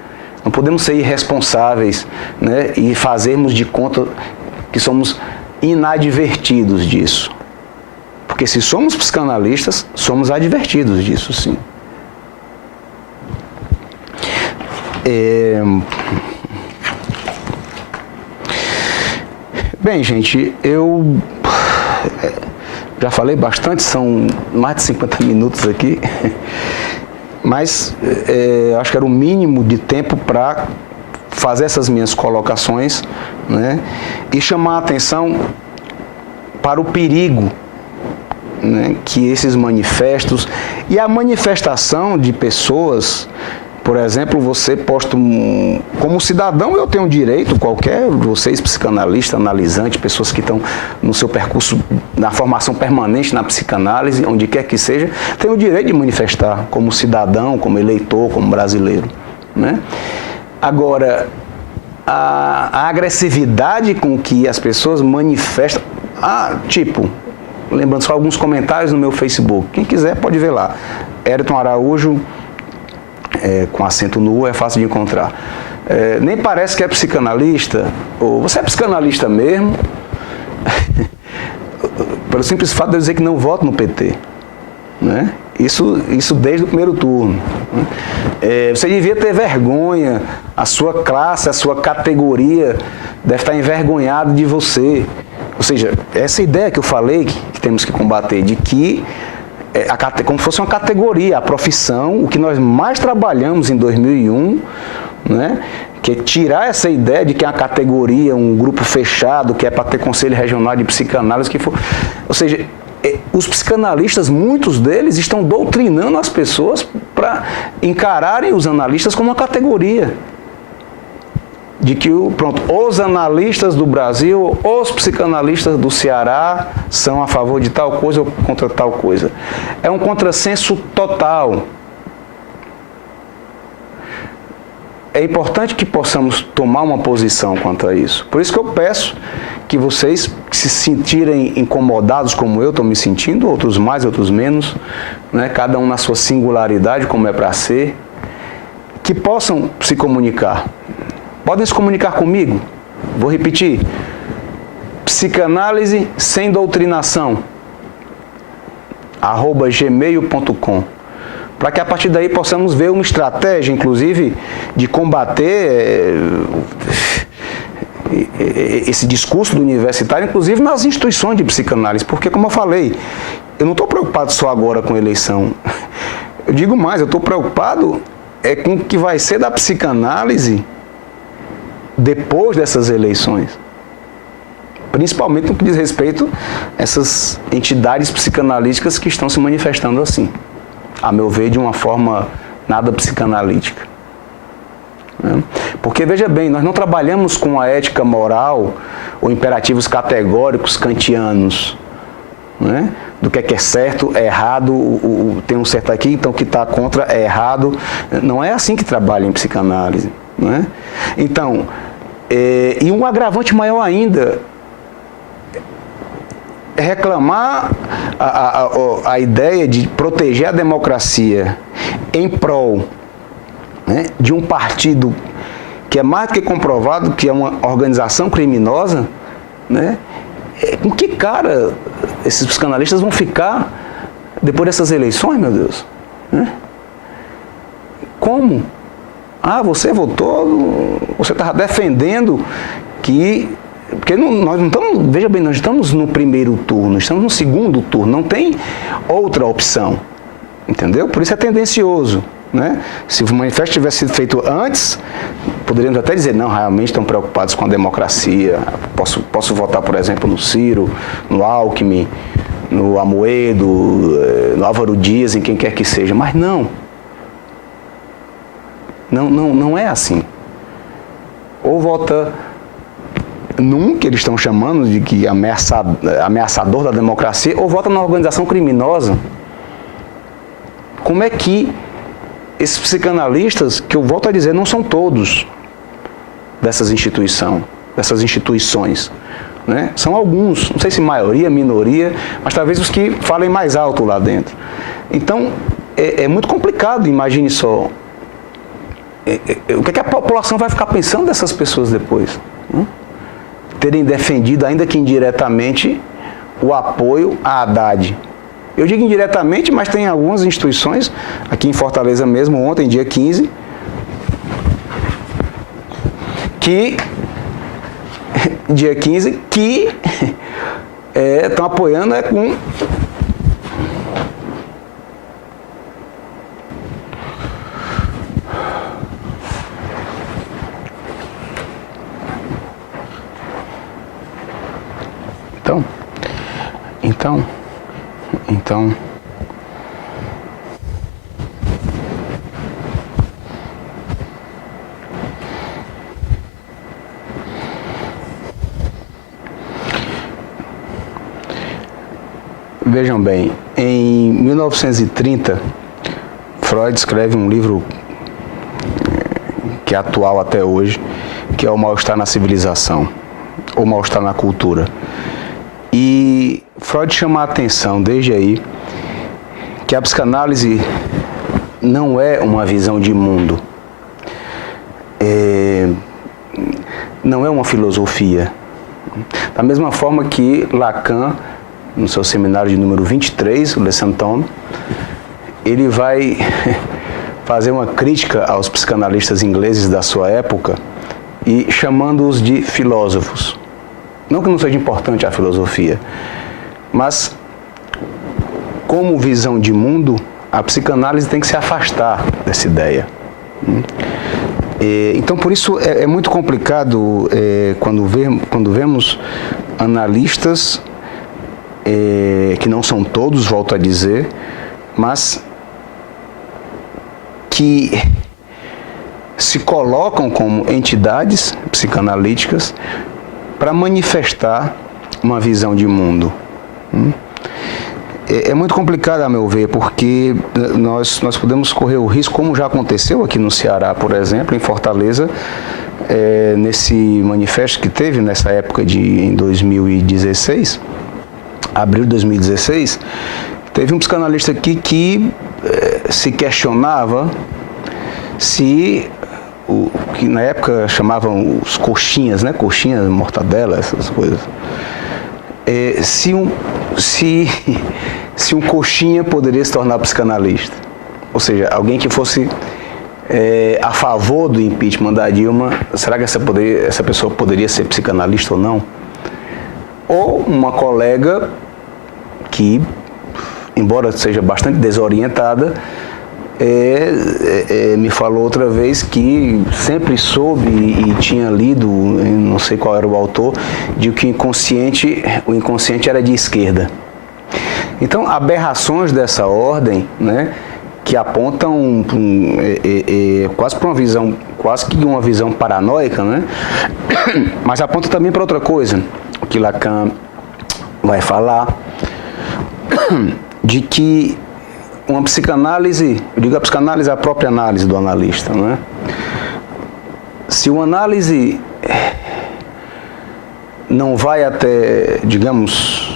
Não podemos ser irresponsáveis, né, e fazermos de conta que somos inadvertidos disso. Porque se somos psicanalistas, somos advertidos disso, sim. Bem, gente, eu já falei bastante, são mais de 50 minutos aqui. Mas acho que era o mínimo de tempo para fazer essas minhas colocações, né, e chamar a atenção para o perigo, né, que esses manifestos e a manifestação de pessoas, por exemplo, você posta como cidadão, eu tenho direito, vocês psicanalistas, analisantes, pessoas que estão no seu percurso, na formação permanente na psicanálise, onde quer que seja, tem o direito de manifestar como cidadão, como eleitor, como brasileiro, né? Agora, a agressividade com que as pessoas manifestam, lembrando só alguns comentários no meu Facebook, quem quiser pode ver lá, Ayrton Araújo, com acento no U, é fácil de encontrar. Nem parece que é psicanalista, ou você é psicanalista mesmo, pelo simples fato de eu dizer que não voto no PT, né? Isso desde o primeiro turno, né? Você devia ter vergonha, a sua classe, a sua categoria deve estar envergonhado de você. Ou seja, essa ideia que eu falei que temos que combater, de que como se fosse uma categoria, a profissão, o que nós mais trabalhamos em 2001, né, que é tirar essa ideia de que é uma categoria, um grupo fechado, que é para ter conselho regional de psicanálise, que for. Ou seja, os psicanalistas, muitos deles, estão doutrinando as pessoas para encararem os analistas como uma categoria. De que os analistas do Brasil, os psicanalistas do Ceará são a favor de tal coisa ou contra tal coisa. É um contrassenso total. É importante que possamos tomar uma posição quanto a isso. Por isso que eu peço que vocês se sentirem incomodados como eu estou me sentindo, outros mais, outros menos, né? Cada um na sua singularidade, como é para ser, que possam se comunicar. Podem se comunicar comigo. Vou repetir. Psicanálise sem doutrinação @gmail.com, para que a partir daí possamos ver uma estratégia, inclusive, de combater esse discurso do universitário, inclusive nas instituições de psicanálise, porque, como eu falei, eu não estou preocupado só agora com a eleição. Eu digo mais, eu estou preocupado com o que vai ser da psicanálise depois dessas eleições. Principalmente no que diz respeito a essas entidades psicanalíticas que estão se manifestando assim, a meu ver, de uma forma nada psicanalítica. Porque, veja bem, nós não trabalhamos com a ética moral ou imperativos categóricos kantianos, né? Do que é certo, é errado, tem um certo aqui, então o que está contra é errado. Não é assim que trabalha em psicanálise, né? Então, e um agravante maior ainda, é reclamar a ideia de proteger a democracia em prol, né, de um partido que é mais do que comprovado que é uma organização criminosa, né? Com que cara esses psicanalistas vão ficar depois dessas eleições, meu Deus? Né? Como? Ah, você votou, você estava defendendo que... Porque nós não estamos, veja bem, nós estamos no primeiro turno, estamos no segundo turno, não tem outra opção, entendeu? Por isso é tendencioso, né? Se o manifesto tivesse sido feito antes, poderíamos até dizer, não, realmente estão preocupados com a democracia, posso votar, por exemplo, no Ciro, no Alckmin, no Amoedo, no Álvaro Dias, em quem quer que seja, mas não. Não é assim. Ou vota num que eles estão chamando de que ameaçador da democracia, ou vota numa organização criminosa. Como é que esses psicanalistas, que eu volto a dizer, não são todos dessas instituições, né? São alguns, não sei se maioria, minoria, mas talvez os que falem mais alto lá dentro. Então, é muito complicado, imagine só. O que a população vai ficar pensando dessas pessoas depois? Terem defendido, ainda que indiretamente, o apoio a Haddad. Eu digo indiretamente, mas tem algumas instituições, aqui em Fortaleza mesmo, ontem, dia 15, que estão apoiando com... Então, vejam bem, em 1930, Freud escreve um livro que é atual até hoje, que é O Mal-Estar na Civilização, ou Mal-Estar na Cultura. E Freud chama a atenção, desde aí, que a psicanálise não é uma visão de mundo, não é uma filosofia. Da mesma forma que Lacan, no seu seminário de número 23, o Le Santon, ele vai fazer uma crítica aos psicanalistas ingleses da sua época e chamando-os de filósofos. Não que não seja importante a filosofia, mas como visão de mundo, a psicanálise tem que se afastar dessa ideia. Então, por isso, é muito complicado quando vemos analistas, que não são todos, volto a dizer, mas que se colocam como entidades psicanalíticas para manifestar uma visão de mundo. É muito complicado, a meu ver, porque nós podemos correr o risco, como já aconteceu aqui no Ceará, por exemplo, em Fortaleza, nesse manifesto que teve nessa época em 2016, abril de 2016, teve um psicanalista aqui que se questionava se o que na época chamavam os coxinhas, né? Coxinhas, mortadela, essas coisas. Se um coxinha poderia se tornar psicanalista. Ou seja, alguém que fosse a favor do impeachment da Dilma, será que essa pessoa poderia ser psicanalista ou não? Ou uma colega que, embora seja bastante desorientada, me falou outra vez que sempre soube e tinha lido, não sei qual era o autor, de que o inconsciente era de esquerda. Então, aberrações dessa ordem, né, que apontam quase para uma visão paranoica, né, mas aponta também para outra coisa, o que Lacan vai falar, de que uma psicanálise, eu digo a psicanálise é a própria análise do analista, né? Se o análise não vai até, digamos,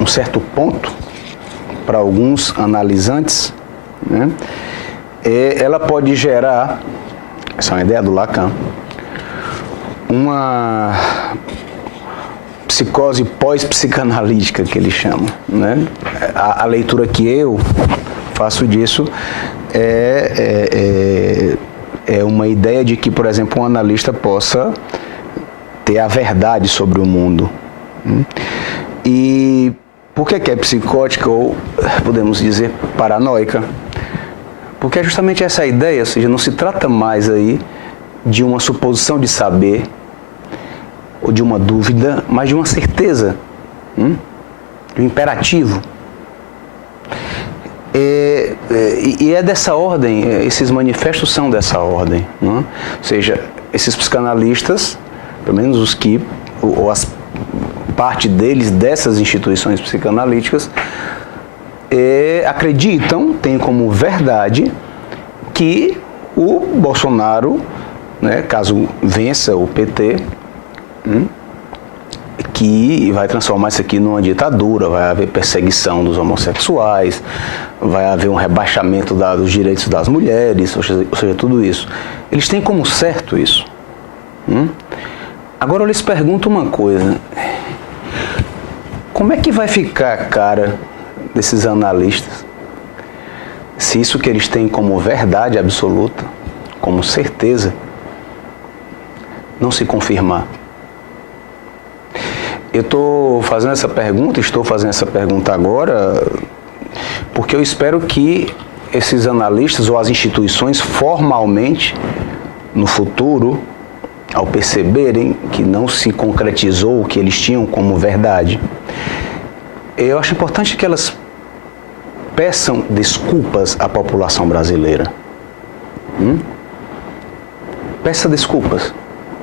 um certo ponto, para alguns analisantes, né, ela pode gerar, essa é uma ideia do Lacan, uma psicose pós-psicanalítica, que ele chama, né? A leitura que eu faço disso é uma ideia de que, por exemplo, um analista possa ter a verdade sobre o mundo. E por que é psicótica, ou podemos dizer paranoica? Porque é justamente essa ideia, ou seja, não se trata mais aí de uma suposição de saber, ou de uma dúvida, mas de uma certeza, de um imperativo. E é dessa ordem, esses manifestos são dessa ordem, não é? Ou seja, esses psicanalistas, pelo menos os que, ou as parte deles, dessas instituições psicanalíticas, acreditam, têm como verdade, que o Bolsonaro, né, caso vença o PT, que vai transformar isso aqui numa ditadura, vai haver perseguição dos homossexuais, vai haver um rebaixamento dos direitos das mulheres, ou seja, tudo isso. Eles têm como certo isso. Agora eu lhes pergunto uma coisa. Como é que vai ficar a cara desses analistas se isso que eles têm como verdade absoluta, como certeza, não se confirmar? Estou fazendo essa pergunta agora, porque eu espero que esses analistas ou as instituições formalmente, no futuro, ao perceberem que não se concretizou o que eles tinham como verdade, eu acho importante que elas peçam desculpas à população brasileira. Peça desculpas.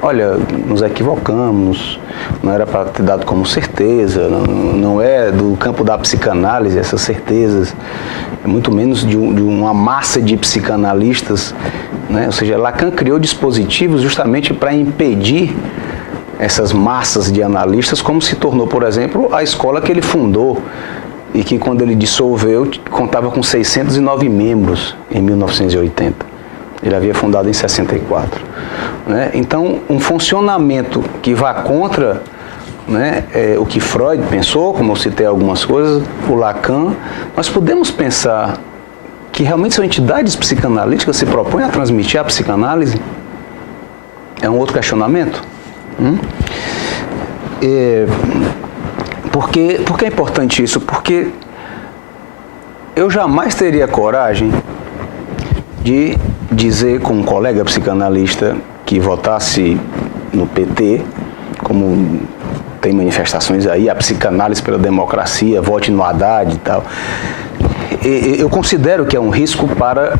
Olha, nos equivocamos, não era para ter dado como certeza, não é do campo da psicanálise essas certezas, é muito menos de uma massa de psicanalistas, né? Ou seja, Lacan criou dispositivos justamente para impedir essas massas de analistas, como se tornou, por exemplo, a escola que ele fundou e que, quando ele dissolveu, contava com 609 membros em 1980. Ele havia fundado em 64. Né? Então, um funcionamento que vá contra, né, o que Freud pensou, como eu citei algumas coisas, o Lacan, nós podemos pensar que realmente são entidades psicanalíticas que se propõem a transmitir a psicanálise? É um outro questionamento. Por que é importante isso? Porque eu jamais teria coragem de dizer com um colega psicanalista que votasse no PT, como tem manifestações aí, a psicanálise pela democracia, vote no Haddad e tal. Eu considero que é um risco para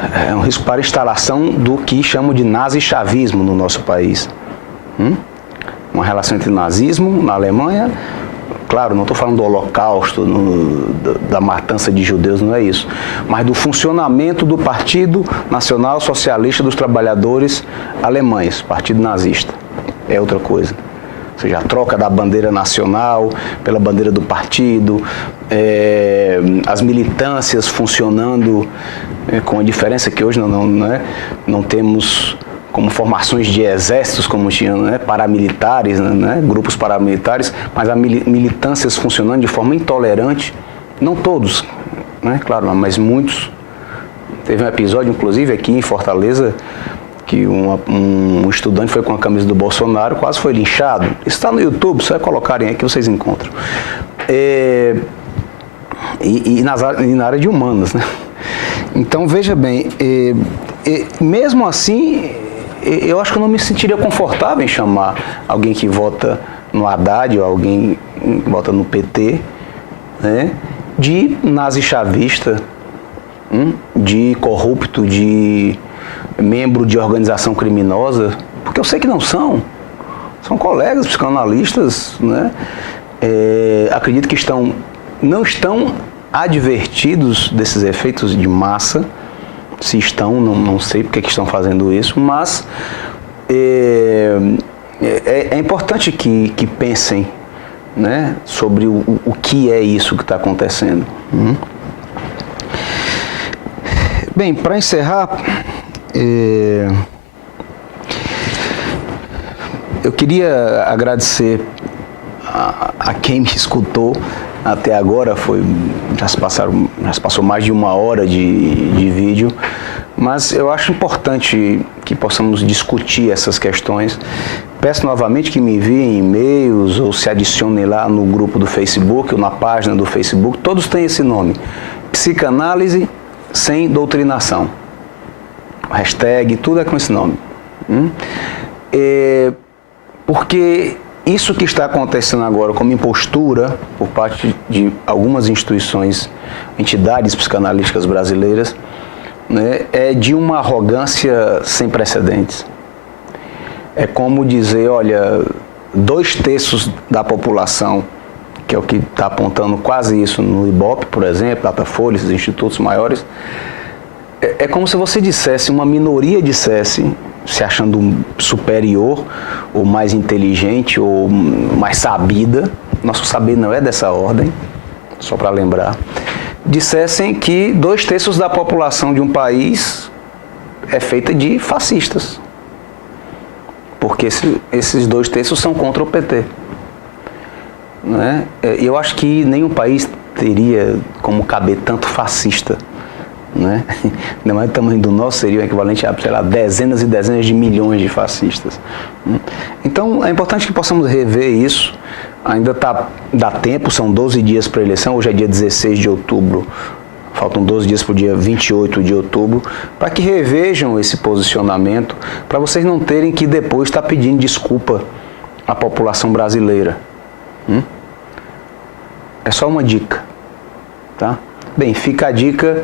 a instalação do que chamam de nazi-chavismo no nosso país. Uma relação entre nazismo na Alemanha, claro, não estou falando do Holocausto, da matança de judeus, não é isso, mas do funcionamento do Partido Nacional Socialista dos Trabalhadores Alemães, Partido Nazista, é outra coisa. Ou seja, a troca da bandeira nacional pela bandeira do partido, as militâncias funcionando com a diferença que hoje não temos como formações de exércitos, como tinham, paramilitares, grupos paramilitares, mas as militâncias funcionando de forma intolerante, não todos, claro, mas muitos. Teve um episódio, inclusive, aqui em Fortaleza, que um estudante foi com a camisa do Bolsonaro, quase foi linchado. Isso está no YouTube, só é colocarem aí que vocês encontram. E na área de humanas, né? Então, veja bem, mesmo assim, eu acho que eu não me sentiria confortável em chamar alguém que vota no Haddad ou alguém que vota no PT, de nazi-chavista, de corrupto, de membro de organização criminosa, porque eu sei que não são. São colegas psicanalistas, acredito que não estão advertidos desses efeitos de massa. Se estão, não sei porque que estão fazendo isso, mas é importante que pensem, sobre o que é isso que está acontecendo. Bem, para encerrar, eu queria agradecer a quem me escutou até agora. Já se passou mais de 1 hora de vídeo, mas eu acho importante que possamos discutir essas questões. Peço novamente que me enviem e-mails ou se adicionem lá no grupo do Facebook ou na página do Facebook. Todos têm esse nome: Psicanálise Sem Doutrinação. O hashtag, tudo é com esse nome. Porque isso que está acontecendo agora como impostura por parte de algumas instituições, entidades psicanalíticas brasileiras, é de uma arrogância sem precedentes. É como dizer, olha, 2/3 da população, que é o que está apontando quase isso no Ibope, por exemplo, Datafolha, esses institutos maiores, é como se você dissesse, uma minoria dissesse, se achando superior, ou mais inteligente, ou mais sabida, nosso saber não é dessa ordem, só para lembrar, dissessem que 2/3 da população de um país é feita de fascistas, porque esses 2/3 são contra o PT. Eu acho que nenhum país teria como caber tanto fascista. Ainda mais o tamanho do nosso seria o equivalente a, sei lá, dezenas e dezenas de milhões de fascistas. Então é importante que possamos rever isso. Ainda dá tempo, são 12 dias para a eleição, hoje é dia 16 de outubro, faltam 12 dias para o dia 28 de outubro, para que revejam esse posicionamento, para vocês não terem que depois estar pedindo desculpa à população brasileira. É só uma dica, tá? Bem, fica a dica.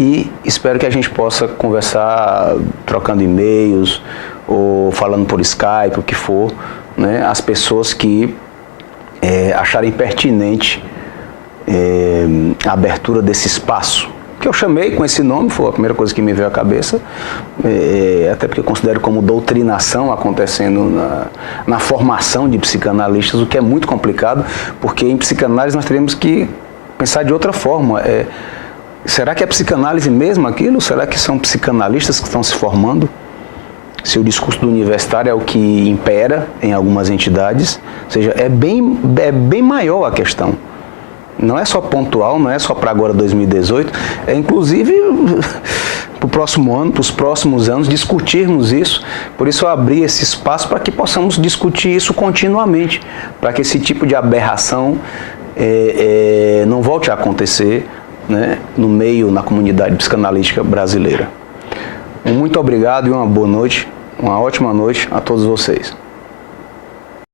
E espero que a gente possa conversar trocando e-mails ou falando por Skype, o que for, as pessoas que acharem pertinente a abertura desse espaço, que eu chamei com esse nome, foi a primeira coisa que me veio à cabeça, até porque eu considero como doutrinação acontecendo na formação de psicanalistas, o que é muito complicado, porque em psicanálise nós teríamos que pensar de outra forma. Será que é psicanálise mesmo aquilo? Será que são psicanalistas que estão se formando? Se o discurso do universitário é o que impera em algumas entidades, ou seja, é bem maior a questão. Não é só pontual, não é só para agora 2018, é inclusive para o próximo ano, para os próximos anos, discutirmos isso. Por isso eu abri esse espaço para que possamos discutir isso continuamente, para que esse tipo de aberração não volte a acontecer né, no meio, na comunidade psicanalítica brasileira. Muito obrigado e uma boa noite, uma ótima noite a todos vocês.